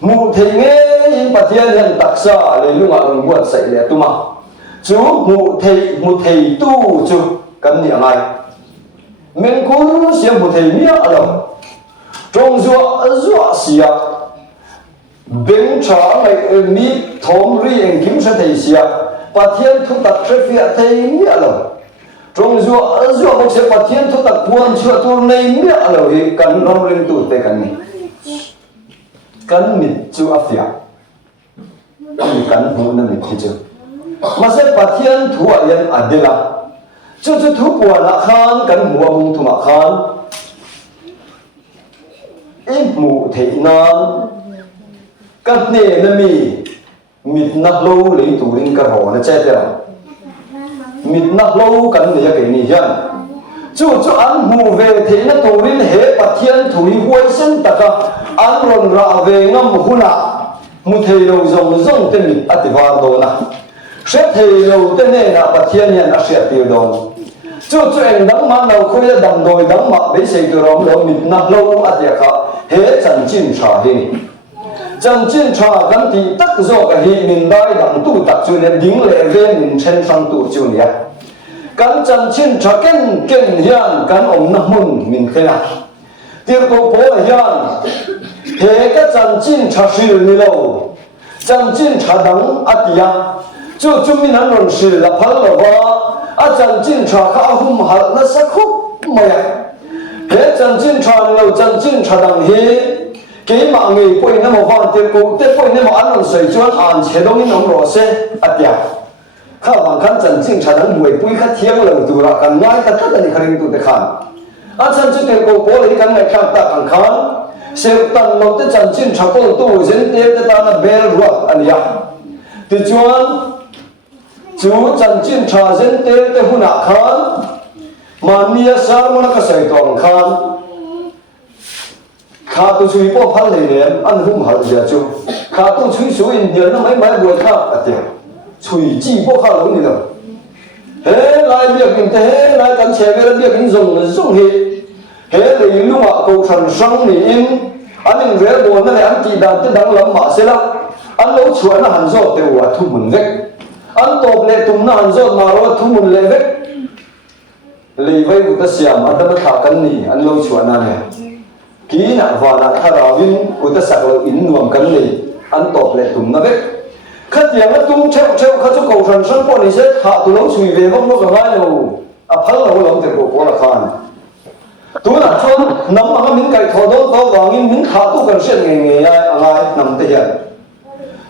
mu thei nge in pathian han taksa le lunga rong buat sai le tuma chu mu thei tu chu kan ni angai men ku sia mu thei mia alo trong zua sia beng cha lai mi thom ri eng kim sa thei sia pathian thu tak trafia thei mia alo trong zua bok sia pathian thu tak puan chu tur nei mia alo hi kan rom ring tu te kan ni kan mit chu afia kan hu na mit chu ma se pathian thu a yan adela chu thu puan la khan kan mu mung thu ma khan im mu thei nan kan ne na mi mit na lo le tu ring ka ro na che te mit na lo kan ne ya ke ni yan chu an mu ve thei na tu rin he pathian thui huai sen ta ka an ron ra ve ngam huna mu thei lo zong te mit ativa do na se thei lo te ne na pathian yan a sia ti don chu en dang ma lo khoi ya dam doi dang ma be sei tu rom lo mit na lo atia kha he chan chin cha hi chan chin cha kan ti tak zo ka hi min dai dang tu tak chu ne ding le ve min chen sang tu chu nia kan chan chin cha ken hian kan om na mun min khela tir ko po hian he ka chan chin cha sil ni lo chan chin cha dang atia chu min an ron sil la phal lo wa a chan chin cha kha hum hal na sa khup maya he chan chin cha lo chan chin cha dang hi ke ma ngi poi na mo van tir ko te poi na mo an ron sei chuan an che dong ni nong ro se atia kha wang kan chan chin cha dang muai pui kha thiang lo tu ra kan ngai ta ta ni kharing tu te khan a chan chu te ko po le kan ngai khang ta kan khan se tan lo te chan chin cha ko tu zen te ta na bel ro ania ti chuan chu chan chin cha zen te huna khan mania sar mona ka sai tong khan kha tu chui po phal le le an hum hal ja chu kha tu chui su in dia na mai mai bo kha atia chui ji po kha lo ni lo he lai bia kin te he lai kan che ve bia kin zong hi he le lu ma ko than sang ni in an in ve bo na le an ti dan te dang lam ma se la an lo chuan na han zo te wa thu mun vek an top le tum na han zo ma ro thu mun le vek le vai bu ta siam adam tha kan ni an lo chuan na ne ki na wa na tharawin ku ta sak lo in nuam kan ni an top le tum na vek khát tiếng nó tung treo khát cho cầu thần sân bọn này sẽ hạ tụ lấu chùi về bốc nó cả ngay đâu à phấn lấu lắm thì cổ là khan tú là cho nắm mà mình cày thò đó to vàng in mình hạ tụ cần xuyên nghề ai à ngay nằm thế hiện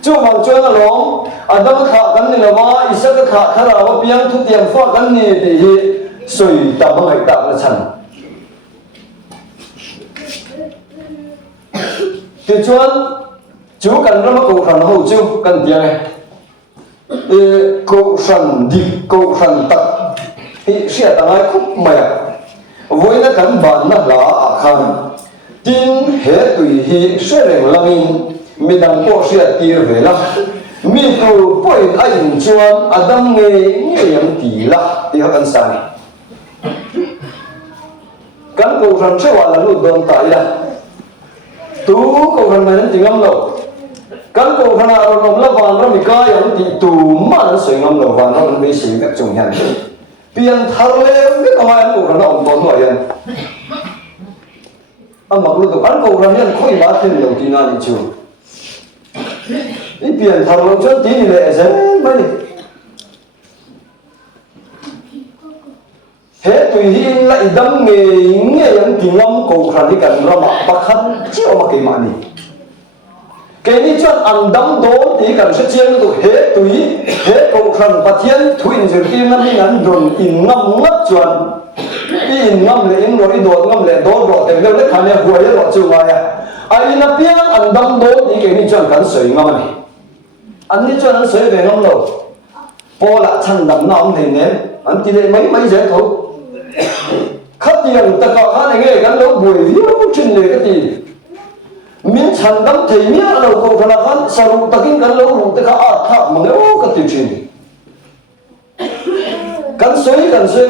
chú bằng cho nó lóng à đó hạ cái này là mà ít cái hạ thà là mà biếng thu tiền pha cái này thì sôi tạm bằng ngày tạm là chăn thì chú cần nó cầu thần hậu chú cần tiếng này cầu thần đi cầu thần tật thì sẽ tăng ai khúc mày với nó cần bản nó là khan tin hệ tùy hi sẽ rèn lăng in mi đăng bộ sẽ tiệt về lắm mi tu bồi anh chuan adam nghe yếm tỷ la thì họ cần san cần cầu thần sẽ hoàn là luôn đơn tại là tú cầu thần này tiếng âm lâu kan ko khana ron la van ro mi ka yang ti tu man soi ngam lo van ron be si vek chung hian pian thar le me ka ma ko khana om ton wa yan am mak lu to kan ko ron yan khoi ma ten lo ti na ni chu i pian thar lo chon ti ni le zen ma ni he tùy hin la idam nge yang ti ngam ko khana di kan ra ma pa khan chi o ma ke ma ni cái ní chọn ăn đấm đố thì cần sẽ chiên tụ hết túi hết cầu khẩn và thiên thuyền rồi tim nó bị ngắn rồn in ngâm ngất chuẩn in ngâm lệ in rồi đổ ngâm lệ đổ thì đâu đấy khả năng huề nó chịu ngoài ai nó biết ăn đấm đố thì cái ní chọn cần sấy ngâm này anh ní chọn ăn sấy về ngâm đâu po là chân đấm nó ông thì nén anh chỉ để mấy giấy thôi khát tiền tất cả các này nghe cái lâu buổi hiếu trên lề cái gì miếng chân đấm thì miếng đầu cầu khẩn là khăn sao lúc ta kinh cái lâu lúc ta khát thà mà nếu cái tiêu chuẩn cắn xoay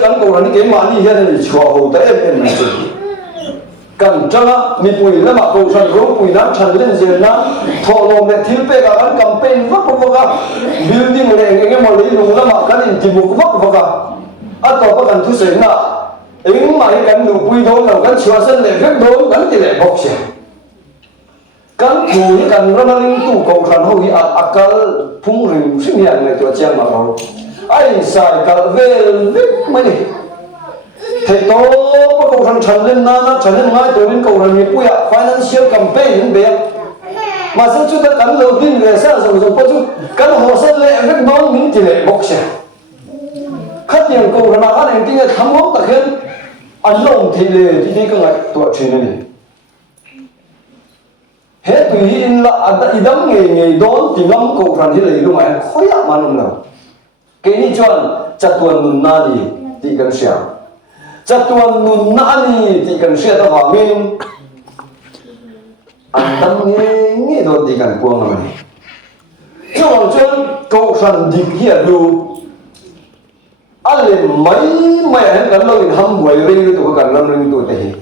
cắn cầu khẩn cái mà đi hiện là chùa hồ tới em này cắn trăng á mi bùi là mà cầu khẩn rốt bùi nát chân lên dưới nát thọ lồng để thiếu pe cả cắn cầm pen vắt vào building này cái mà lấy lùng là mà cái gì chỉ một vắt vào cả à tao có cần thu sấy nè ứng mà cái cắn đủ bùi đốn nào cắn chùa sân để vết đốn cắn thì lại bọc xẻ cắn thủ cái cắn nó linh tụ cầu khẩn hôi cái phun rừng sinh hiện này cho chiang mà rồi ai xài cả về vết mấy này thầy to có cầu khẩn trần lên na trần lên ngay tôi lên cầu khẩn nghiệp bùi financial campaign những bé mà sao chúng ta cắn đầu tiên về sao rồi có chút cắn hồ sơ lệ vết đốn những thì lại bọc xẻ khát tiền cầu khẩn mà anh tiếng thắm hốc ta khiến anh lồng thì lệ thì đi cái này tuổi chuyện này hết tùy in là anh đâm nghề đón thì ngắm cầu khẩn thì lấy luôn anh khói mà luôn nào cái này chọn chặt tuần nôn nani thì cần sửa chặt tuần nôn nani thì cần sửa ta vào mình anh đâm nghề đón thì cần cuồng rồi chọn cầu khẩn đi hiện đủ anh lên mấy anh cần lâu thì hâm quậy đi tụi cần lâu đi tụi thế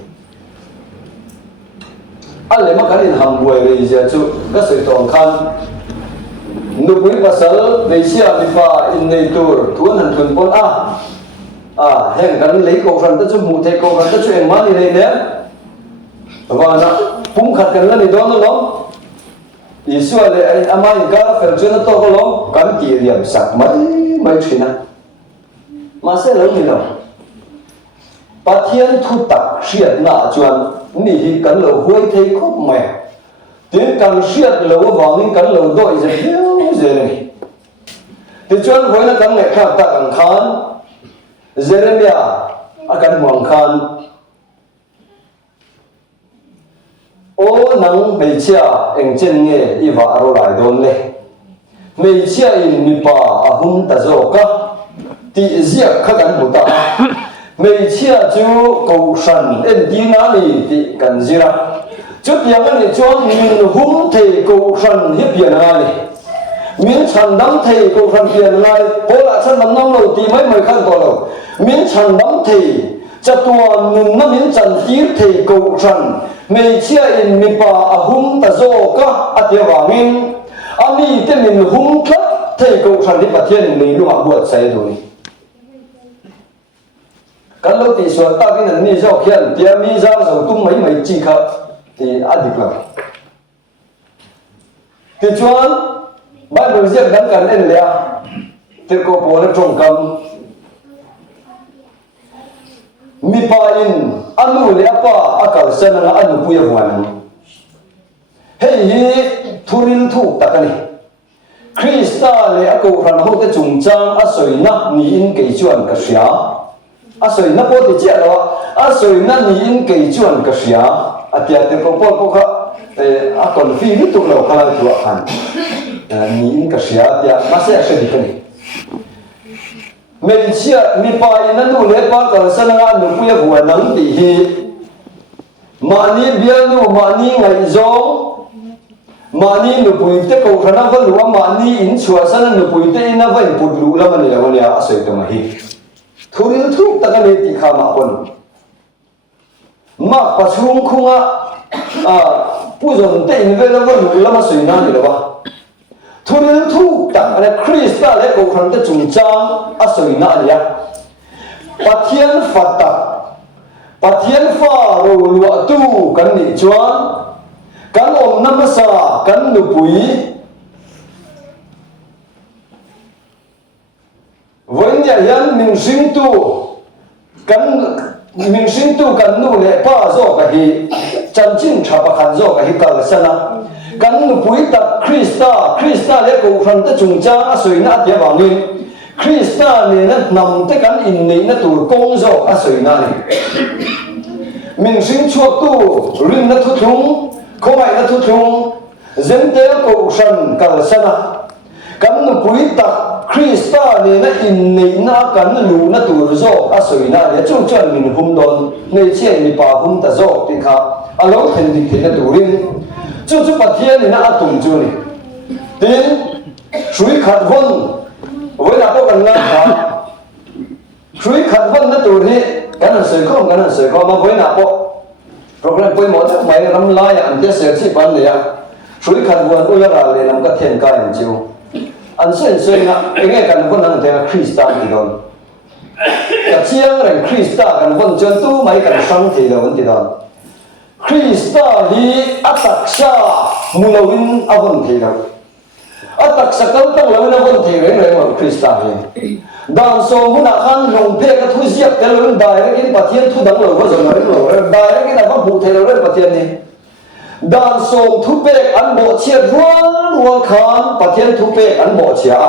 anh lấy mà cái này hầm quay về giờ chú các sự toàn khăn nụ quý bà sở về xe đi pha in này tour thuần hành thuần bốn hẹn cái lấy cầu khăn tất chú mù thầy cầu khăn tất chú em má đi đây nè và nó cũng khát cái này đó nó lắm ý xưa là anh am ai cả phải cho nó to có lắm cắn kỷ niệm sạc mấy chuyện này mà sẽ lớn như nào bà thiên thu tắc siết nạ chuẩn nỉ cắn lầu huay thấy khúc mẹ tiếng càng siết lầu vào những cắn lầu đội rồi hiếu rồi này thì chuẩn với nó cắn này khác ta càng khán Jeremiah akan muang khan ô nang mei chia eng chen nge iwa ro lai don le mei chia in mi pa ahum ta zo ka ti zia kha kan buta mei chia chu ko san en di na ni ti kan zira chút yang ani chuan min hum thei ko san hi pian na ni min chan dam thei ko san pian ngai pola chan dam nong lo ti mai mai khan to lo min chan dam thei cha tua nun na min chan tir thei ko san mei chia in mi pa ahum ta zo ka atia wa min ami te min hum thlat thei ko san hi pathian ni lu ma buat sai do ni kan lo ti so ta kin an ni zo khian tia mi za zo tum mai mai chi kha thì adik la ti chuan Bible ziak dan kan en le ti ko po na trong kam mi pa in anu le pa akal sana na anu puya wan hei hi thurin thu takani Krista le ako ran ho te chung chang asoi na ni in ke chuan ka sia asoi na po ti chia lo asoi na ni in ke chuan ka sia atia te ko po kha a kon fi ni tu lo khala tu khan ni in ka sia tia ma se se di kani mei chia mi pa in nu le pa ka sana nga nu puya huwa nang ti hi ma ni bia nu ma ni ngai zo ma ni nu pui te ko khana va lu ma ni in chua sana nu pui te ina va in put lu la mani la mani a asoi ta ma hi thuril thuk ta ka le ti kha ma kon ma pa chung khunga pu zon te in ve la va lu la ma soi na ni la ba thuril thuk ta ale Krista le ko khan te chung chang a soi na ni ya pathian fata pathian fa ro lu tu kan ni chuan kan om namasa kan nu pui voin ya yan min sing tu kan min sing tu kan nu le pa zo ka hi chan chin tha pa khan zo ka hi kal sana kan nu pui tak Krista le ko khan ta chung cha a soi na tia wangin Krista ne na nam te kan in nei na tur kong zo a soi na ni min sinh chuộc tu rin na thu thung không ai na thu thung dân tế cổ sân cả sana kan nu pui tak Krista ne na in nei na kan lu na tur zo a soi na le chu chan min hum don nei chen mi pa hum ta zo ti kha alo then dik the na turin chu pathian ni na atum chu ni tin sui khat von với là có cần là sui khat von na tur ni kan soi ko ma với na po program poi mo ta mai ram la ya an te se chi ban le ya sui khat von u ya ra le nam ka then ka en chu an sen na nghe kan von nang te Krista ni don ka chiang ren Krista kan von chen tu mai kan sang thi lo ti don Krista hi ataksa mulawin avon thi lo ataksa kal tang lo na von thi ren lo Krista hi dan so huna khan long pe ka thu ziak tel lo dai in pathian thu dang lo wa zon lo dai in avon bu the lo pathian ni dan so thu pe an bo chia ruang khan pathian thu pe an bo chia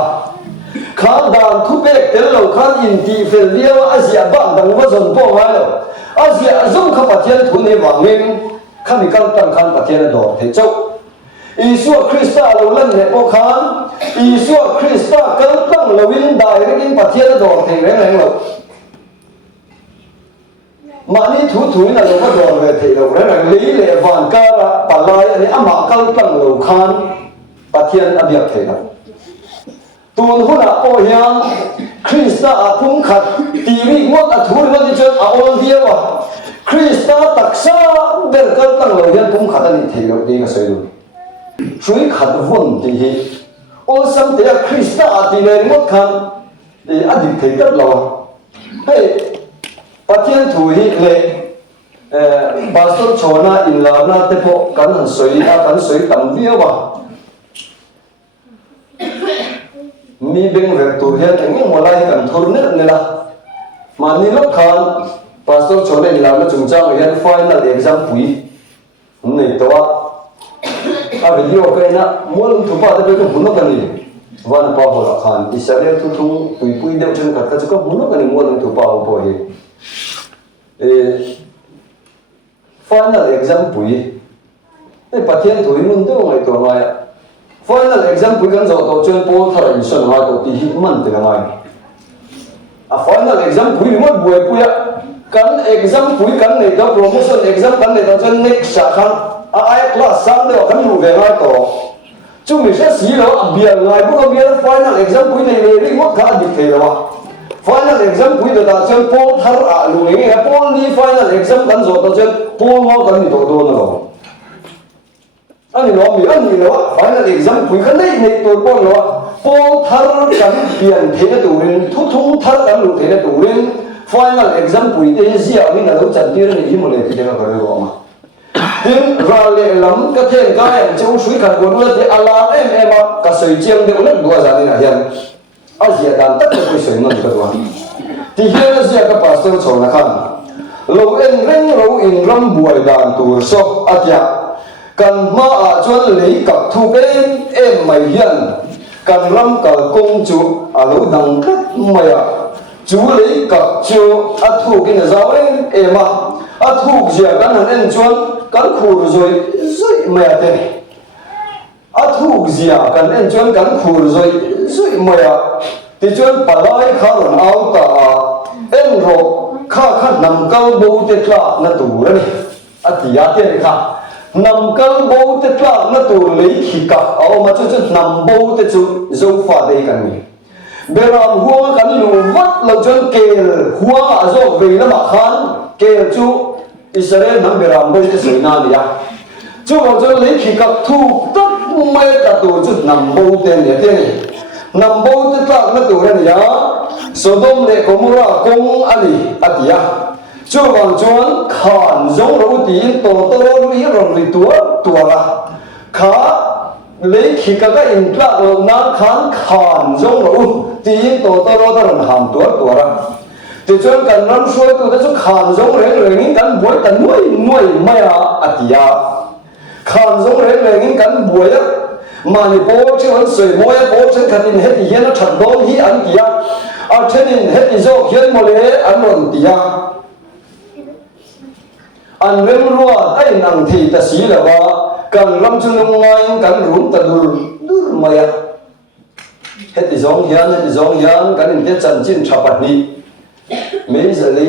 khan dan thu pe tel lo khan in ti fel liao azia ba dang wa zon po wa lo azia zum kha pathian thu ne wangin khan mi kal tang khan pathian do the chau Isu Krista lo lan ne po khan Isu Krista kal tang lo win dai in pathian do the reng lo mani thu na lo ko do ve the lo reng li le van ka ra palai ani ama kal tang lo khan pathian abiak the lo tun huna po yang Krista atung khat tiri ngot a thur ma di chon a ol dia wa Krista taksa ber kal tang lo yan tung khat ani the lo di ka sei lo sui khat von ti hi ol sam te Krista ati le ngot khan di adik the kat lo hey pathian thu hi le pastor chona in la na te po kan soi tam via wa mi beng ver tu hian eng molai kan thur ne la mani lo khan pastor chona in la na chung chang hian final exam pui nei to a video kai na molum thu pa te ko huno kan ni van pa ho khan Israel thu thung pui deu chen khat ka ko huno kan ni molum thu pa ho po hi final exam pui pathian thu mun tu ngai to ngai final exam pui kan zo to chen po thar in san ha to ti hi man te ngai a final exam pui mo buai puya kan exam pui kan nei to promotion exam kan nei to chen next sa khan a ai class sang de kan lu ve ngai to chu mi sa si lo a bia ngai bu ko bia final exam pui nei le ri mo kha dik the lo final exam pui da chen po thar a lu nge po ni final exam kan zo to chen po mo kan ni to do na lo ani lo mi ani lo final exam pui kan nei to po lo po thar kan pian the na turin thu thung thar kan lu the na turin final exam pui te zia ni na lo chan ti ni mo le ti na ka lo ma tin ra le lam ka then ka em chu sui khat ko lu te ala em ka soi chiang de lo dua za ni na hian azia dan tak ko soi man ka wa ti hian azia ka pastor chona khan lo en reng ro in ram buai dan tur so atia kan ma a chuan lei kap thu ben em mai hian kan ram kal kong chu alo dang khat maya chu lei kap chu a thu kin za ren ema a thu zia kan han en chuan kan khur zoi maya te a thu zia kan en chuan kan khur zoi maya ti chuan palai kha ron au ta en ro kha nam kal bo te tla na tu ren atia te kha nam kal bo te tla na tu lei khi ka au ma chu nam bo te chu zo fa dei kan ni beram huang kan lu vat lo chuan kel huang a zo ve na ma khan kel chu Israel nam beram bo te sei na nia chu lo chuan lei khi ka thu tak mai ta tu chu nam bo te ne te ni nam bo te tla na tu ren ya Sodom le Gomorrah kong ali atia chu wang chuan khan zong ro ti to ro ri ron ri tua la kha le khi ka in tla lo na khan zong ro ti to ro ta ron ham tua ra ti chuan kan ram suai tu da chu khan zong reng reng in kan boi ta nuai maya atia khan zong reng in kan buaya mani po chi on soi moya po chen khatin het hian a that don hi an tia a thenin het zo hian mole an ron tia an rem ruwa ai nang thei ta si lawa kan ram chu nung ngai kan rum ta dur maya het zong hian kan in te chan chin thapa ni me za le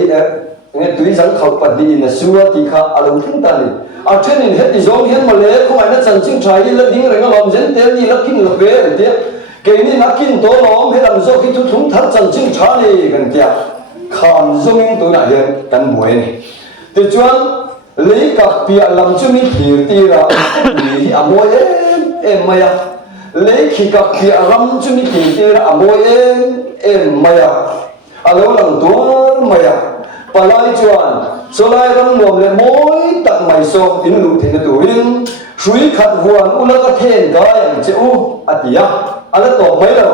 nghe tui rằng khẩu bát đi là xua thì khá alung thinh ta đi à trên này hết thì giống hiến mà lẽ không ai nó chân chính trái là tiếng rồi nó làm dân tiền gì là kinh là về rồi tiếc cái này nó kinh tố nó hết làm do khi tôi thúng thật chân chính trái này gần tiếc khăn giống tôi lại hiện cần buổi này từ chuan lấy các bia làm cho mình hiểu thì là vì mỗi em mày à lấy khi các bia làm cho mình hiểu thì là mỗi em mày à lâu lần tuổi mày à palai chuan solai ram nom le moi tak mai so in lu thina turin shui khat huan ula ka then ga yang cheu atia ala to mai lo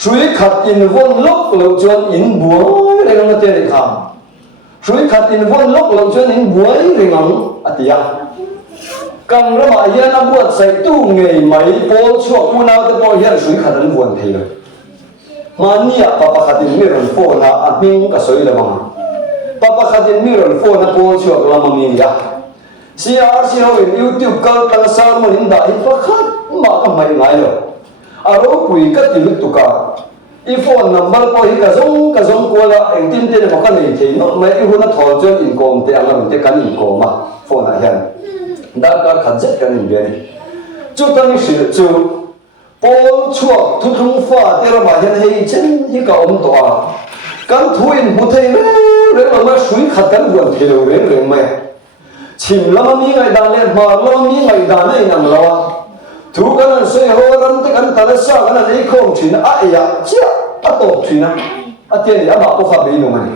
shui khat in von lok lo chuan in buai re ngam te re kham shui khat in von lok lo chuan in buai re ngam atia kang rama hian a buat sai tu ngei mai pol chuak una te pol hian shui khat an vuan thei lo mania papa khatin mi ron fo na a ming ka soi la manga papa khatin mi ron phone na pol chuak lama mi ya CRC ho in YouTube kal tang sar mo in da hi pakhat ma ka mai ngai lo aro pui ka ti lu ka I phone number ko hi ka zong ko la eng tin te ma ka nei the no mai I hu na thol chon in kom te ang te kan in kom ma phone a hian da ka khat jet kan in be ni chu tang shi chu pol chuak thu thung fa te ra ma hian hei chen hi ka om to a kan thuin bu thei re ma shui khat kan buan thelo re mai chim lama mi ngai dan le ma lama mi ngai dan nei nam lawa thu kan soi ho ram te kan ta sa kan nei khom thin a ya chia a to thin a te ni a ba ko kha be no mani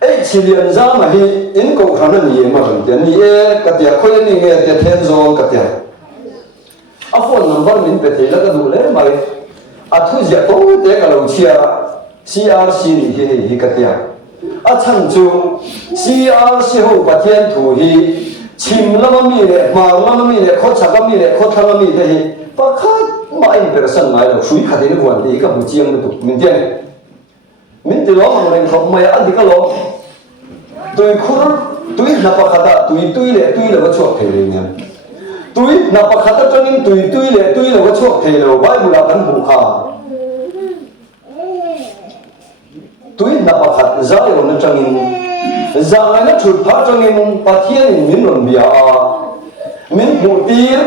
e chilian za ma hi in ko khana ni ma ran te ni e ka tia khoi ni nge te then zo ka tia a phone number min pe te la ka du le mai a thu ja to te ka lo chia CRC ni hi ka tia a chan chu CRC ho pathian thu hi chim lama mi le ma lama mi le kho chaka mi le kho thanga mi te hi pakhat ma in person mai lo shui khatin buan ti ka bu chiang tu min tian min ti lo ma ren khom mai a di ka lo tui khur tui na pakhata tui le ba chuak thei le nya tui na pakhata chonin tui le ba chuak thei lo bible la kan bu kha tui na pakhat za yo na changin za ngai na thut pha changin pathian min ron bia min bu tir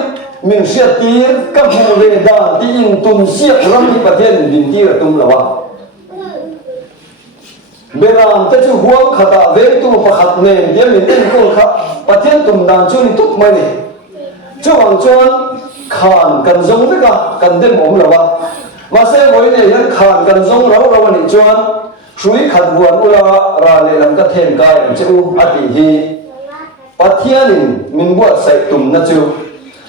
min sia tir ka bu le da ti in tum sia ram ni pathian din tir tum lawa beram te chu huang khata ve tu pakhat ne dia min ten ko kha pathian tum dan chu ni tuk mai ni chu wang chuan khan kan zong ve ka kan dem om lawa ma se voi ne yan khan kan zong raw ni chuan shui khat buan ula ra le lam ka then ka em chu ati hi pathianin min buat sai tum na chu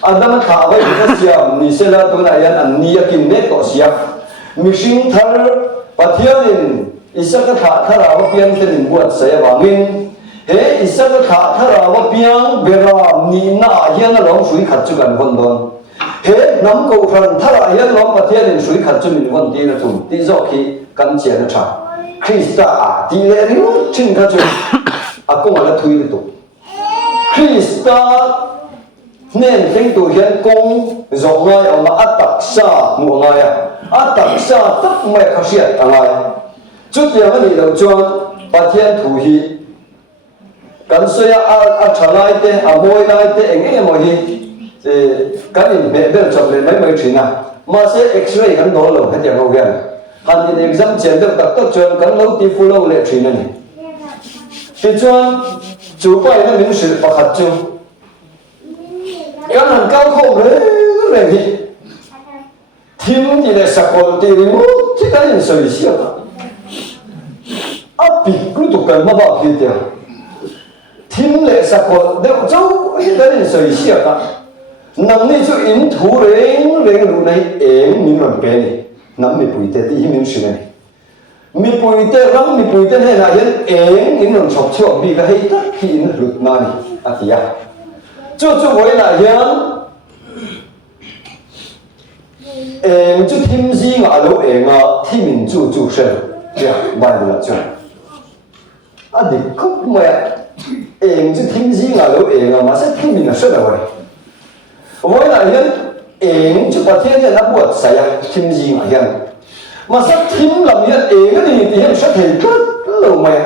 adam kha vai ka siam ni sela tu na yan an ni yakin ne to sia mishing thar pathianin isaka kha thara wa piang ten buat sai wangin he isaka kha thara wa piang beram ni na hian a long shui khat chu kan von don he nam ko khan thara hian long pathianin shui khat chu min von ti na tum ti zo khi kan chia na tha Krista a ti le ri chin ka chu a ko la thui tu Krista nên thing tu hian kong zo ngai a ma atak sa mu ngai atak sa tak mai kha sia angai chút tiang ani lo chuan pathian thu hi kan soya a thalai te a moi lai te enge mo hi kan in be bel chop le mai thina ma se x-ray kan do lo hetiang ho hian han in exam chen được tak tak chuan kan lo ti fu lo le thina ni ti chuan chu pai na min sil pakhat chu kan han kau khom le hi thim ti le sakol ti ri mu ti kan in soi sia api cứ tụt cần mà bảo kia tiền thím lệ sạc còn đều châu cái đấy là sợi xiết cả nằm đi chỗ in thủ rèn lúc này em mình làm cái này nằm mình bùi tê thì mình sửa này mình bùi tê lắm mình bùi tê này là em mình làm sọc chọn vì cái hay tất khi nó lụt này à thì cho với là hiền em chú thêm gì ngã lỗ em ngã thêm mình chú sẽ ya bài là cho à đi khóc mẹ em chú thêm gì ngã lỗ em ngã mà sẽ thêm mình là sẽ là vậy với là hiền em chú bắt thiên là nó buat saya thêm gì ngã hiền mà sẽ thêm làm hiền em cái gì thì hiền sẽ thấy rất lâu mẹ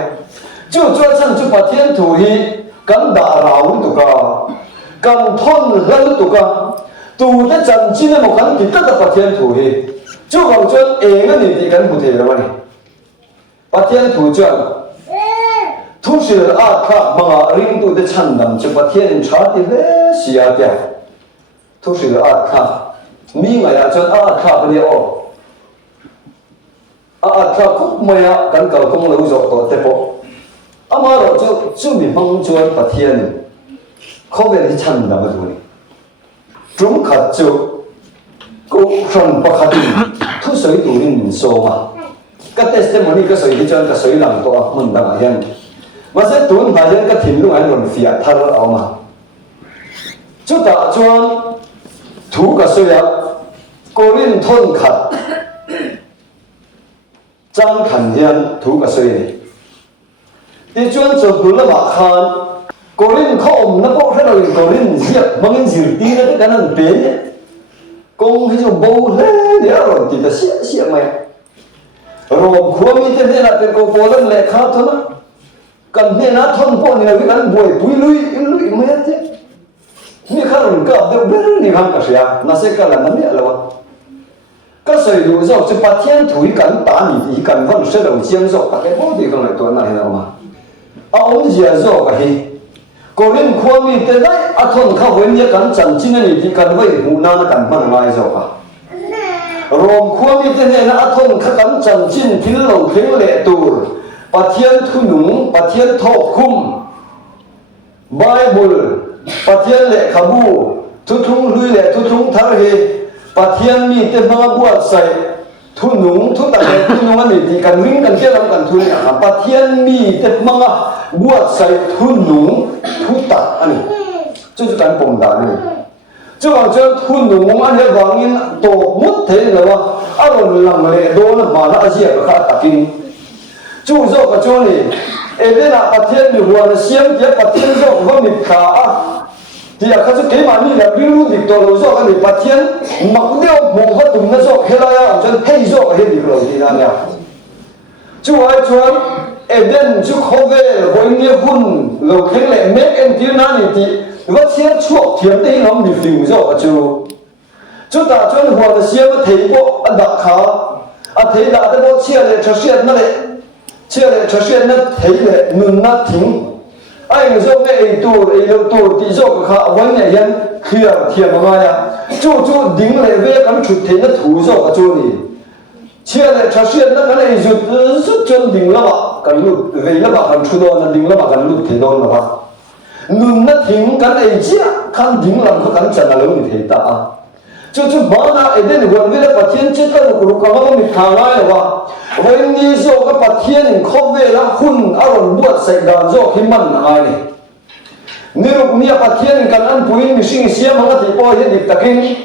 chú cho chân chú bắt thiên thủ hi cần đã rào tụ cả cần thôn lân tụ cả tụ cái chân chín là một cái thì tất cả bắt thiên thủ hi chú còn cho em cái gì thì cần cụ thể là vậy bắt thiên thủ cho thu sĩ là khác mà riêng tụ cái chân nằm chú bắt thiên trả thì hết xia kẹt thu sĩ là khác mi ngày là cho khác cái điều khác cũng mấy cần cầu công lâu rồi tổ tế bộ mà rồi chú mình mong cho bắt thiên không về thì chân nằm ở đâu chúng khát chú cũng phần bắt khát thu sĩ tụ linh số mà cái testimony cái sĩ thì cho cái sĩ làm tổ mình đang hiện mà sẽ tụi mình hiện cái thiên lúc ấy rồi phía thar ở mà chú ta cho thủ cái sĩ à cô linh thôn khát trang thành hiện thủ cái sĩ thì cho cho tụi nó mà khan cô linh không nó có cái nào cô linh giết mang cái gì tí nó cái năng bé công cái chỗ bầu thế đấy rồi thì ta xịa mày rồi khua mi thế là cái cô bố lên lệ khác thôi đó cần nên nó thôn bộ này cái ăn buổi túi lui mấy thế mi khác rồi cả đều biết đi hàng cả gì à nó sẽ cả là nó biết là what cái sợi đủ rồi chỉ bắt thiên thủy cần ta thì cần vẫn sẽ đầu chiang rồi cái bố thì không lại tuổi này đâu mà ông gì rồi cái gì cô linh khua mi thế đấy thôn khác với nhau cần chân chín này thì cần với hù na nó cần mang lại rồi cả rồi khua mi thế này nó thôn khác cần chân chín thì lâu thì lệ tur bắt thiên thu nung bắt thiên thọ khum Bible bắt thiên lệ khabu thu thung lui lệ thu thung thar he bắt thiên mi thế mang buat sai thu nung thu tận thu nung anh thì cần ring cần kia làm cần thu này bắt thiên mi thế mang buat sai thu nung thu tận anh chú cần bồng đá này chú bảo cho thu nung anh ấy vang in tổ mút thế là ba rồi làm lệ đó là mà nó gì ở khác takin chú dâu cái chỗ này em biết là bắt thiên mình hoàn xiêm thì bắt thiên dâu có mình khá thì là cái cái mà như là ví dụ thì tôi nói dâu cái này bắt thiên mặc đeo một cái tùng nó dâu hết là ya cho hay dâu hết được rồi thì là nha chú ai cho em đến chú không về với nhiều hun rồi cái lệ make em tiếng nào thì vắt thiên chuộc thiếm đấy nó bị phình dâu à chú ta cho hoàn xiêm thấy bộ ăn đặc khá thấy đã cái bộ chia để cho xuyên nó đấy chia lại cho xuyên nó thấy lệ ngừng nó thính anh dâu cái lâu tu thì dâu cái khá vấn này nhân kia thiệt mà ngay à chú đính lại về cái chút thế nó thủ dâu cái chú này chia lại cho xuyên nó cái này rút chân đính là bạn cái lụt về là bạn cái chú đó là đính là bạn cái lụt thế đó là bạn ngừng nó thính cái này chứ khăn đính làm cái chân là lâu như thế ta chú bảo na ở đây gần với là bắt thiên chết cái lúc cái mà mình khang ai là vậy như số cái bắt thiên không về là hun ở rồi buat sài gòn rồi khi mình ai này nếu lúc này bắt thiên cần ăn bùi mình sinh xiêm mà thì bao nhiêu điểm takin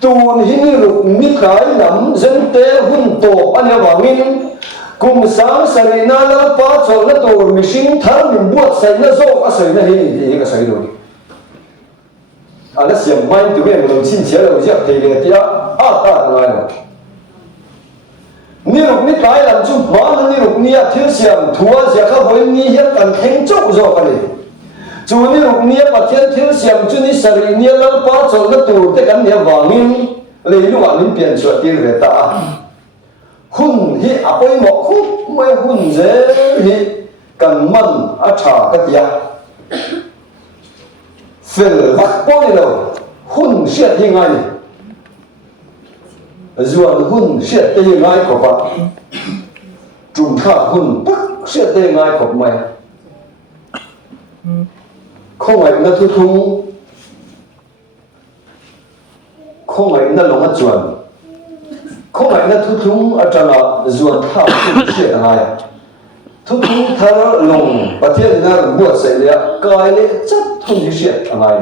tu hình lúc mình cái nắm dân tế hun tổ anh em bảo mình cùng sáng sài na là bắt cho nó tổ mình sinh thằng mình buat sài nó rồi cái sài nó hình thì cái sài rồi nó xiêm mai tụi em mình xin chia rồi chứ thì để tiếc ta nói rồi nếu lúc này cái làm chung hóa nếu lúc này thiếu xiêm thua sẽ không với ni hiện cần thành châu rồi cái này chú nếu lúc này bắt thiên thiếu xiêm chú ni sợi ni là bắt cho nó tụ để cái này vàng in lấy lúc anh biến cho tiền về ta hun hi apoi mo khúc mới hun dễ hi cần mần trả cái tiền phèn vắt bôi đâu hun xét như ngay ruộng hun xét như ngay của bạn trùng khá hun bắc xét như ngay của mày không phải nó thu thung không phải nó lồng chuẩn không phải nó thu thung ở trong là ruộng khá hun xét ngay thu thung thà lồng và thiên là buat sai lệ cái lệ chất thu xét ngay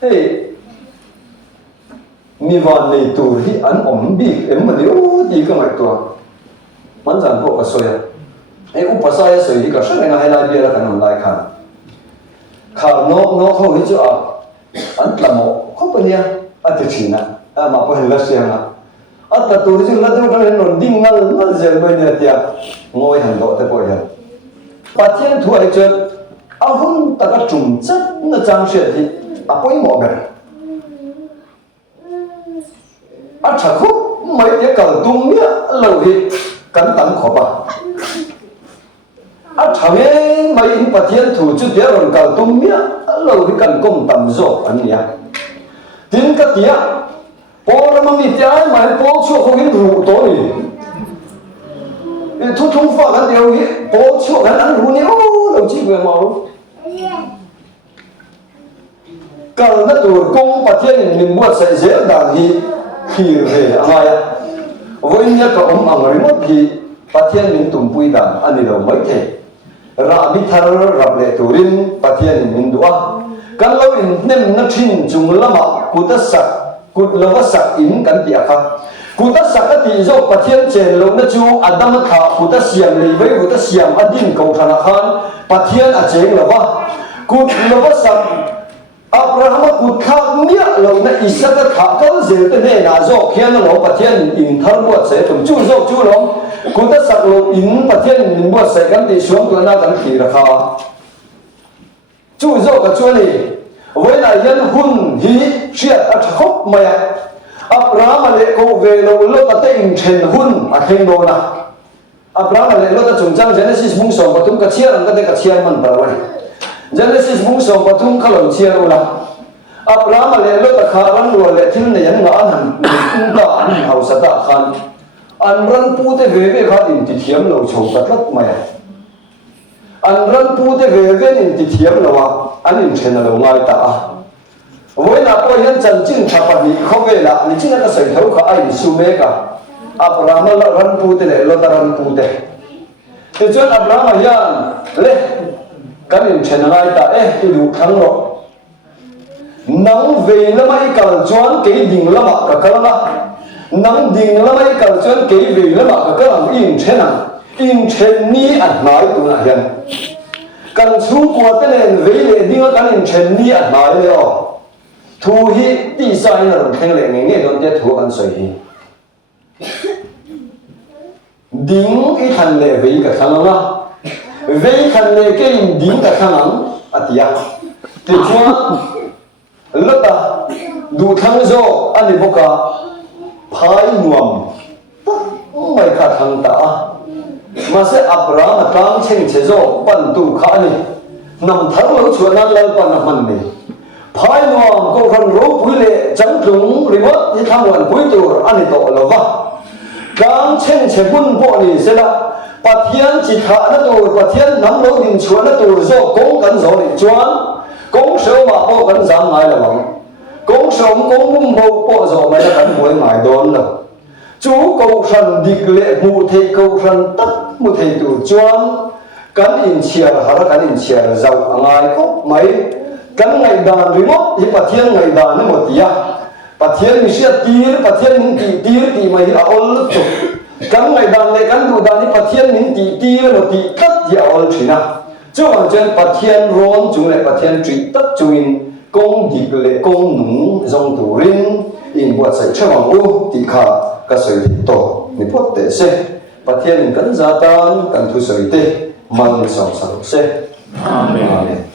hey mi van nei tur hi an om bi em ma dio ti ka mai to man jan ko ka soya e upasaya soi hi ka sang nga hai lai bia la kan lai khan khar no kho hi chu a an tlamo kho pa nia a ti china a ma po hen la sia nga a ta tur chu la tu ta non ding ngal zel bai nia tia ngoi han do te po hian pathian thu ai chen a hun ta ka chung chat na chang she thi a poi mo ga a cha khu mai te kal tung nia lo hi kan tan kho pa a thame mai in pathian thu chu te ron kal tung nia lo hi kan kom tam zo an nia tin ka tia por ma mi tia mai po chu ho hin ru to ni thu thung fa kan deu hi po chu kan an ru ni o lo chi we ma kal na tur kong pathian min buat sai zel dan hi khir ve amaya voin ya ka ang remote hi pathian min tumpui dan ani lo mai the ra bi thar rap le turin pathian min dua kan lo in nem na thin chung lama kutasak kut lawasak in kan ti akha kutasak ti zo pathian chen lo na chu adam kha kutasiam le bai kutasiam adin ko thana khan pathian a cheng lawa kut lawasak Abraham kut khak nia lo na Isaac kha kal zel te ne na zo khian lo pathian in thar buat se tum chu zo chu lo kutasak lo in pathian min buat se kan ti suam tu na kan khi ra kha chu zo ka chu ni với lại dân hun hi triệt ở khóc mày Abraham lệ cô về lâu lâu ta tên trên hun ở khen đồ na Abraham lệ lâu ta trồng trang Genesis mung sòng và tung cả chia làm cái chia mình bảo vậy Genesis mung sòng và tung cả lòng chia đâu na Abraham lệ lâu ta khá rắn đùa lệ thiên này anh ngã hẳn tung cả anh hậu sát ta khan anh rắn pu te về khá tìm thì thiếm lâu chầu tất lắm mày anh rắn pu te về thì thiếm lâu anh in trên là ngay ta với là coi hiện chân chính tháp bát không về là你今天个水头可爱苏梅个Abraham là rắn pu te lệ lo ta rắn pu te thì chuyện Abraham hiện lệ cái in trên là ngay ta cái đủ thắng rồi nắng về là mấy cái chuyện cái đình là mà cái là nắng đình là mấy cái chuyện cái về là mà cái là in trên ni anh nói tụi này hiện cần chú của tên này về lệ đi ở cái trên ni anh nói rồi thu hi đi sai là thành lệ nghe nghe đón tiếp thu ăn sợi hi đính ít thành lệ về cái thằng nào về thành lệ cái đính cái thằng nào à tiệt thì chúa lúc ta đủ thằng zo anh đi bốc cả phai nuông mấy cái thằng ta mà sẽ Abraham tăng trên chế độ bận tu khá này nằm thắng lối chuột nan lơ bận nằm mình này phái nuông câu phần rốt quý lệ chẳng trúng remote thì tham quan quý tu anh tổ là vợ tăng trên chế quân bộ này sẽ là pathian chỉ thả nó tu pathian nắm lối đình chuột nó tu do công cẩn do để choán công sớm mà bộ cẩn giảm ngay là bằng công sớm công bung bộ do mà nó cẩn mỗi ngày đón đâu chú câu phần địch lệ mù thầy câu phần tất mù thầy tù choan cắn in chia là cắn in chia là giàu ngay có mấy cắn ngày đàn remote thì pathian ngày đàn nó một tí pathian mình sẽ pathian mình tí mày là ôn chụp cắn ngày đàn này cắn đủ đàn thì pathian mình tí một tí tất thì ôn chuyện nào chứ hoàn全pathian ron chúng lại pathian truy tất chúng công địch lệ công núng dòng tù rin in buat sai chawang u ti kha ka soi to ni pot te se pathian kan zatan kan thu soi te man song sang se amen